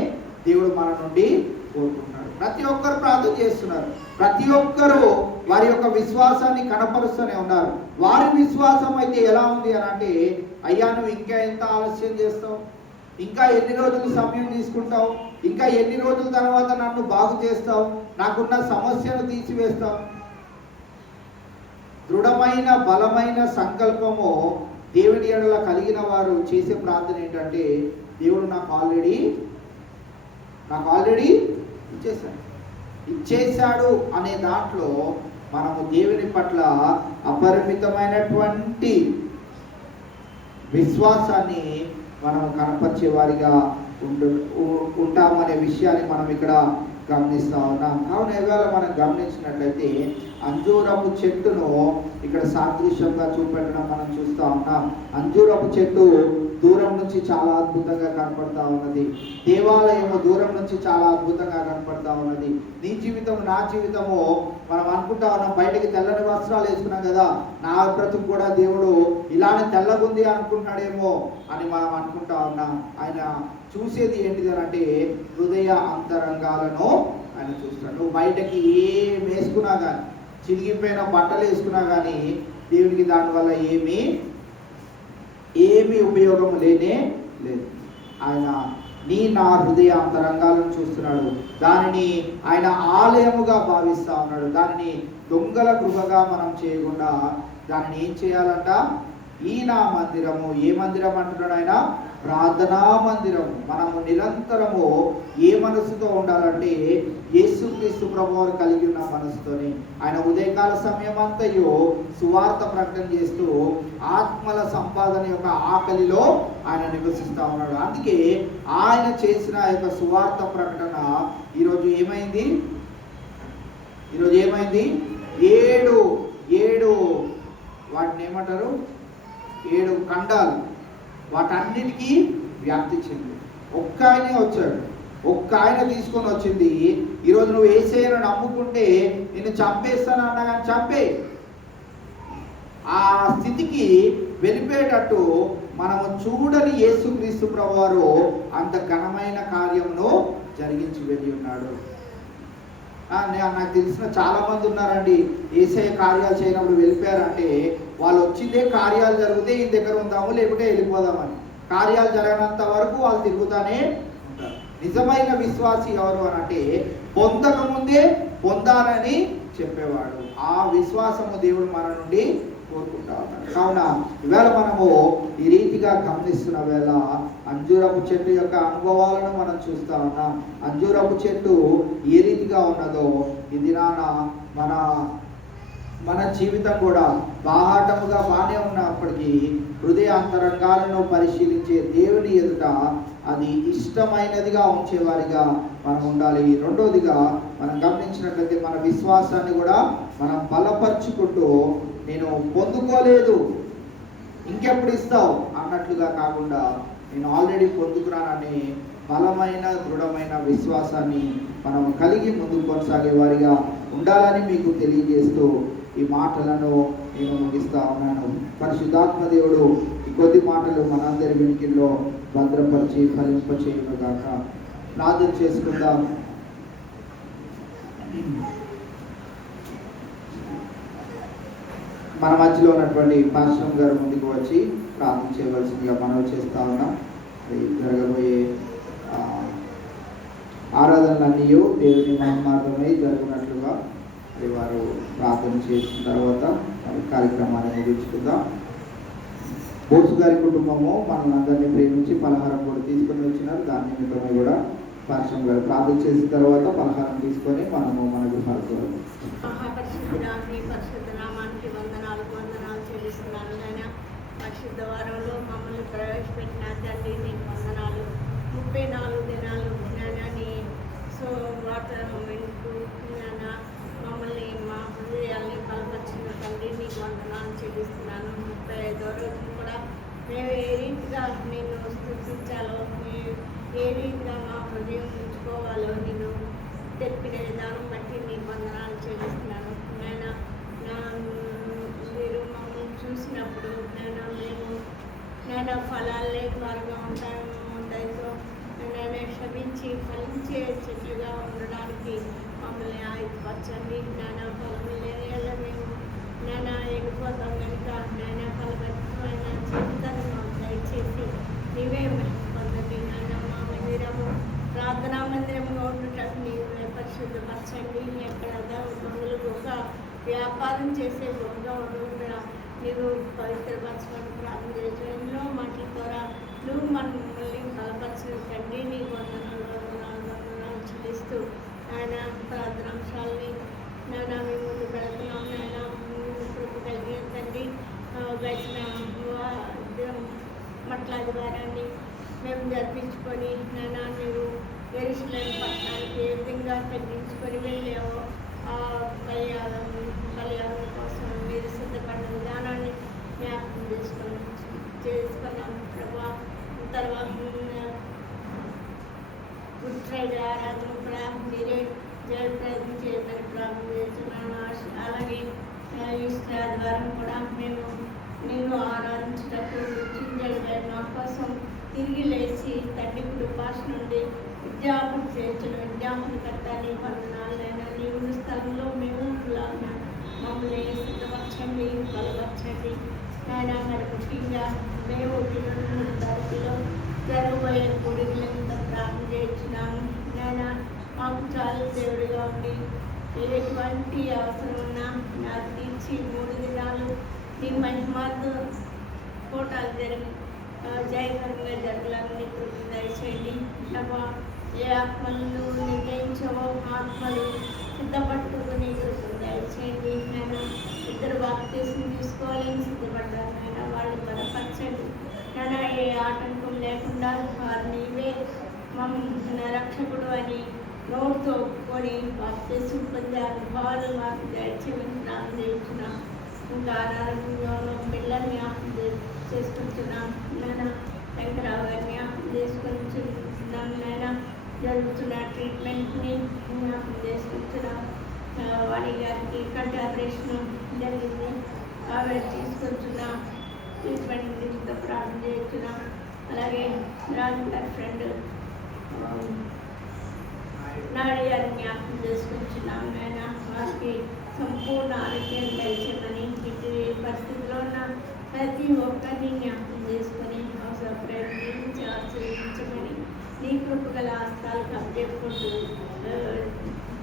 దేవుడు మన నుండి కోరుకుంటున్నాడు. ప్రతి ఒక్కరు ప్రార్థన చేస్తున్నారు, ప్రతి ఒక్కరూ వారి యొక్క విశ్వాసాన్ని కనపరుస్తూనే ఉన్నారు. వారి విశ్వాసం అయితే ఎలా ఉంది అని అంటే అయ్యా నువ్వు ఇంకా ఎంత ఆలస్యం చేస్తావు, ఇంకా ఎన్ని రోజులు సమయం తీసుకుంటావు, ఇంకా ఎన్ని రోజుల తర్వాత నన్ను బాగు చేస్తావు, నాకున్న సమస్యను తీసివేస్తావు. దృఢమైన బలమైన సంకల్పము దేవుని ఎడల కలిగిన వారు చేసే ప్రార్థన ఏంటంటే దేవుడు నాకు ఆల్రెడీ ఇచ్చేశాడు అనే దాంట్లో మనము దేవుని పట్ల అపరిమితమైనటువంటి విశ్వాసాన్ని మనం కనపరిచే వారిగా ఉంటామనే విషయాన్ని మనం ఇక్కడ గమనిస్తూ ఉన్నాం. కావున ఇవాళ మనం గమనించినట్లయితే అంజూరపు చెట్టును ఇక్కడ సాదృశ్యంగా చూపెట్టడం మనం చూస్తూ ఉన్నాం. అంజూరపు చెట్టు దూరం నుంచి చాలా అద్భుతంగా కనపడతా ఉన్నది. దేవాలయము దూరం నుంచి చాలా అద్భుతంగా కనపడతా ఉన్నది. నీ జీవితం నా జీవితము మనం అనుకుంటా ఉన్నాం, బయటకి తెల్లని వస్త్రాలు వేసుకున్నాం కదా, నా బ్రతుకు కూడా దేవుడు ఇలానే తెల్లగుంది అనుకుంటున్నాడేమో అని మనం అనుకుంటా ఉన్నాం. ఆయన చూసేది ఏంటిది అంటే హృదయ అంతరంగాలను ఆయన చూస్తాడు. నువ్వు బయటకి ఏం వేసుకున్నా కానీ, చిరిగిపోయిన బట్టలు వేసుకున్నా కానీ దేవుడికి దానివల్ల ఏమీ ఉపయోగం లేనే లేదు. ఆయన నా హృదయ అంతరంగాలను చూస్తున్నాడు. దానిని ఆయన ఆలయముగా భావిస్తా ఉన్నాడు. దానిని దొంగల గృహగా మనం చేయకుండా దానిని ఏం చేయాలంట? ఈ నా మందిరము. ఏ మందిరం అంటున్నాడు ఆయన? ప్రార్థనా మందిరము. మనము నిరంతరము ఏ మనసుతో ఉండాలంటే యేసుక్రీస్తు ప్రభువారు కలిగి ఉన్న మనసుతోని. ఆయన ఉదయకాల సమయం అంతయు సువార్త ప్రకటన చేస్తూ ఆత్మల సంపాదన యొక్క ఆకలిలో ఆయన నివసిస్తూ ఉన్నాడు. అందుకే ఆయన చేసిన యొక్క సువార్త ప్రకటన ఈరోజు ఏమైంది? ఏడు వాటిని ఏమంటారు? 7 ఖండాలు. వాటన్నిటికీ వ్యాప్తి చెంది ఒక్క ఆయనే వచ్చాడు. ఒక్క ఆయన తీసుకొని వచ్చింది. ఈరోజు నువ్వు యేసయ్యను నమ్ముకుంటే నిన్ను చంపేస్తాను అన్నా కానీ చంపే ఆ స్థితికి వెళ్ళిపోయేటట్టు మనము చూడని యేసుక్రీస్తు ప్రభువారు అంత ఘనమైన కార్యమును జరిగించి వెళ్ళి ఉన్నాడు. నాకు తెలిసిన చాలా మంది ఉన్నారండి, యేసయ్య కార్యాలు చేయనప్పుడు వెళ్ళిపోయారంటే వాళ్ళు వచ్చిందే కార్యాలు జరిగితే ఈ దగ్గర ఉందాము లేకుంటే వెళ్ళిపోదామని. కార్యాలు జరగనంత వరకు వాళ్ళు తిరుగుతానే ఉంటారు. నిజమైన విశ్వాసి ఎవరు అని అంటే పొందకముందే పొందాలని చెప్పేవాడు. ఆ విశ్వాసము దేవుడు మన నుండి కోరుకుంటా ఉన్నాడు. కావున ఈవేళ మనము ఈ రీతిగా గమనిస్తున్న వేళ అంజూరపు చెట్టు యొక్క అనుభవాలను మనం చూస్తూ ఉన్నాం. అంజూరపు చెట్టు ఏ రీతిగా ఉన్నదో ఈ దినాన మన జీవితం కూడా బాహాటముగా బాగానే ఉన్నప్పటికీ హృదయ అంతరంగాలను పరిశీలించే దేవుని ఎదుట అది ఇష్టమైనదిగా ఉంచేవారిగా మనం ఉండాలి. రెండోదిగా మనం గమనించినట్లయితే మన విశ్వాసాన్ని కూడా మనం బలపరుచుకుంటూ నేను పొందుకోలేదు ఇంకెప్పుడు ఇస్తావు అన్నట్లుగా కాకుండా నేను ఆల్రెడీ పొందుకున్నానని బలమైన దృఢమైన విశ్వాసాన్ని మనం కలిగి ముందుకు కొనసాగే వారిగా ఉండాలని మీకు తెలియజేస్తూ ఈ మాటలను నేను ముగిస్తా ఉన్నాను. పరిశుద్ధాత్మ దేవుడు ఈ కొద్ది మాటలు మనందరి వెనుకల్లో భద్రపరిచి ఫలింపచేయును గాక. ప్రార్థన చేసుకుందాం. మన మధ్యలో ఉన్నటువంటి పాస్టర్ గారు ముందుకు వచ్చి ప్రార్థన చేయవలసిందిగా మనవి చేస్తా ఉన్నాం. జరగబోయే ఆరాధనలన్నీ దేవుని మహిమార్థమై జరుగునట్లుగా వారు ప్రార్థన చేసిన తర్వాత కార్యక్రమాన్ని ముగించుకుందాం. బోసు గారి కుటుంబము మనల్ని అందరినీ ప్రేమించి పలహారం కూడా తీసుకొని వచ్చినారు. దాని నిమిత్తమే కూడా పాస్టర్ గారు ప్రార్థన చేసిన తర్వాత పలహారం తీసుకొని మనము మనకు పడుకోవాలి. వందనాలు చెల్లిస్తున్నాను నాయన. పరిశుద్ధ వారంలో మమ్మల్ని ప్రవేశపెట్టిన తండ్రి నీకు వందనాలు. 34 దినాలు జ్ఞానాన్ని వాతావరణంకు మమ్మల్ని మా హృదయాల్ని బలపరిచిన తండ్రి నీకు వందనాలు చెల్లిస్తున్నాను. 35వ రోజు కూడా మేము ఏ రీతిగా నిన్ను స్తుతించాలో, ఏ రీతిగా మా హృదయం ఉంచుకోవాలో నిన్ను తెలిపిన విధానం బట్టి నీకు వందనాలు చెల్లిస్తున్నాను. మీరు మమ్మల్ని చూసినప్పుడు నేను ఫలాలే త్వరగా ఉంటాయితో నేను క్షమించి ఫలించే చెట్లుగా ఉండడానికి మమ్మల్ని ఆయుధపరచండి. ఫలం లేని మేము వెళ్ళిపోతాం కనుక ఫలభరితమైన జీవితాన్ని మాకు దయచేసి నీవే పొందండి. మా మందిరము ప్రార్థనా మందిరంగా ఉండేటట్టు నీవే పరిశుద్ధపరచండి. ఎక్కడ మందులు గొప్ప వ్యాపారం చేసే గొప్పగా ఉండకుండా నీవు పవిత్రపరచమని ప్రార్థన చేయంలో మాటల ద్వారా నువ్వు మమ్మల్ని బలపరిచిన తండ్రి నీకు వందనాలు చెల్లిస్తూ ఆయన ప్రార్థనాంశాలని మేము ముందు పెడుతున్నాం. కృప కలిగిన తండ్రి గడిచిన మట్లాది వారాన్ని మేము జరిపించుకొని నాయనా నువ్వు యెరూషలేము పట్టణానికి ఏ విధంగా తగ్గించుకొని వెళ్ళావో ఆ బలియాగం కోసం మీరు సిద్ధపడిన విధానాన్ని జ్ఞాపకం చేసుకున్నాం ప్రభా. తర్వాత గుడ్ ఫ్రైడే ఆరాధన కూడా మీరే జయప్రదం చేయమని ప్రార్థన చేస్తున్నాను. అలాగే ఈస్టర్ ఆదివారం కూడా మేము నిన్ను ఆరాధించేటప్పుడు మృత్యుంజయుడై మా కోసం తిరిగి లేచి తండ్రి కృపాశ నుండి విజ్ఞాపన చేర్చిన విజ్ఞాపనకర్త నీ వందనాలైనా నీ ఉన్న స్థలంలో మేము ఉంటున్నాం. మమ్మల్ని సిద్ధపరచండి, బలపరచండి నాయన. మరి ముఖ్యంగా మేము 3 తారీఖులో జరగబోయే కూడికలంతా ప్రార్థన చేయించున్నాము నాయన. మాకు చాలా దేవుడిగా ఉండి ఎటువంటి అవసరం ఉన్నా నాకు తీర్చి 3 దినాలు నీ మహిమాతో కోటాలు జయకరంగా జరగాలని కృప దయచేయండి. ప్రభా, ఏ ఆత్మలను నిర్ణయించవో ఆత్మలు సిద్ధపట్టుకుని కృప దయచేయండి నాయన. 2 బాప్తిస్మం తీసుకోవాలని సిద్ధపడ్డారు నాయన, వాళ్ళు బలపరచండి నాయన. ఏ ఆటంకం లేకుండా వారు నీవే మమ్మల్ని రక్షకుడు అని నోటితో ఒప్పుకొని బాప్తిస్మం పొందే అనుభవాలు మాకు దయచేయమని ప్రార్థన చేస్తున్నాం. ఇంకా అనారోగ్యంలో పిల్లల్ని చేసుకుంటున్నాం నాయన. వెంకరావు గారిని చేసుకుంటున్నాం నాయన. జరుగుతున్న ట్రీట్మెంట్ని చేసుకుంటున్నాం. వాణి గారికి కంటి ఆపరేషన్ జరిగింది, ఆవిడ తీసుకొచ్చున్నాం. ట్రీట్మెంట్ గురించి ప్రార్థన చేస్తున్నాం. అలాగే రాజు గారి ఫ్రెండ్ నాడి గారిని జ్ఞాపకం చేసుకుంటున్నాం నాయన. వారికి సంపూర్ణ ఆరోగ్యం దయచేయమని, ఇటు పరిస్థితిలో ఉన్న ప్రతి ఒక్కరిని జ్ఞాపకం చేసుకొని ప్రయత్నించి ఆశ్రయించమని నీ కృపగల హస్తాలకు అప్పచెప్పుకుంటూ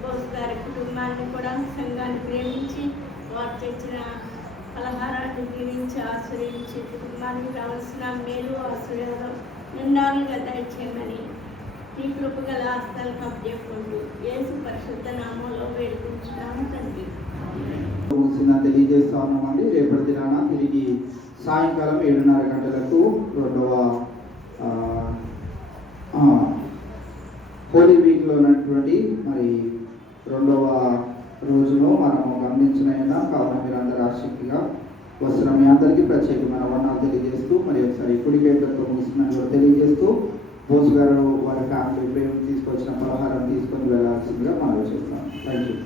బోస్ గారి కుటుంబాన్ని కూడా సంఘాన్ని ప్రేమించి వారు తెచ్చిన పలహారాన్ని దీవించి ఆశ్రయించి కుటుంబానికి కావలసిన మేలు ఆశ్రయాలు నిండాలుగా దయచేయమని నీ కృపగల హస్తాలకు అప్పచెప్పుకుంటూ యేసు పరిశుద్ధ నామంలో వేడుకుంటున్నాము తండ్రి. తెలియజేస్తా ఉన్నామండి. రేపటి దినాన తిరిగి సాయంకాలం 7:30 గంటలకు 2వ హోలీ వీక్లో ఉన్నటువంటి మరి 2వ రోజును మనము గమనించిన కావున మీరందరూ ఆసక్తిగా వస్తున్న మీ అందరికీ ప్రత్యేకమైన వర్ణాలు తెలియజేస్తూ మరి ఒకసారి కుడికేట్లతో ముగిస్తుందని కూడా తెలియజేస్తూ బోస్ గారు వారి ఫ్యామిలీ ప్రేమ తీసుకొచ్చిన పలహారం తీసుకొని వెళ్ళాల్సిందిగా మనం చెప్తున్నాం. Thank you.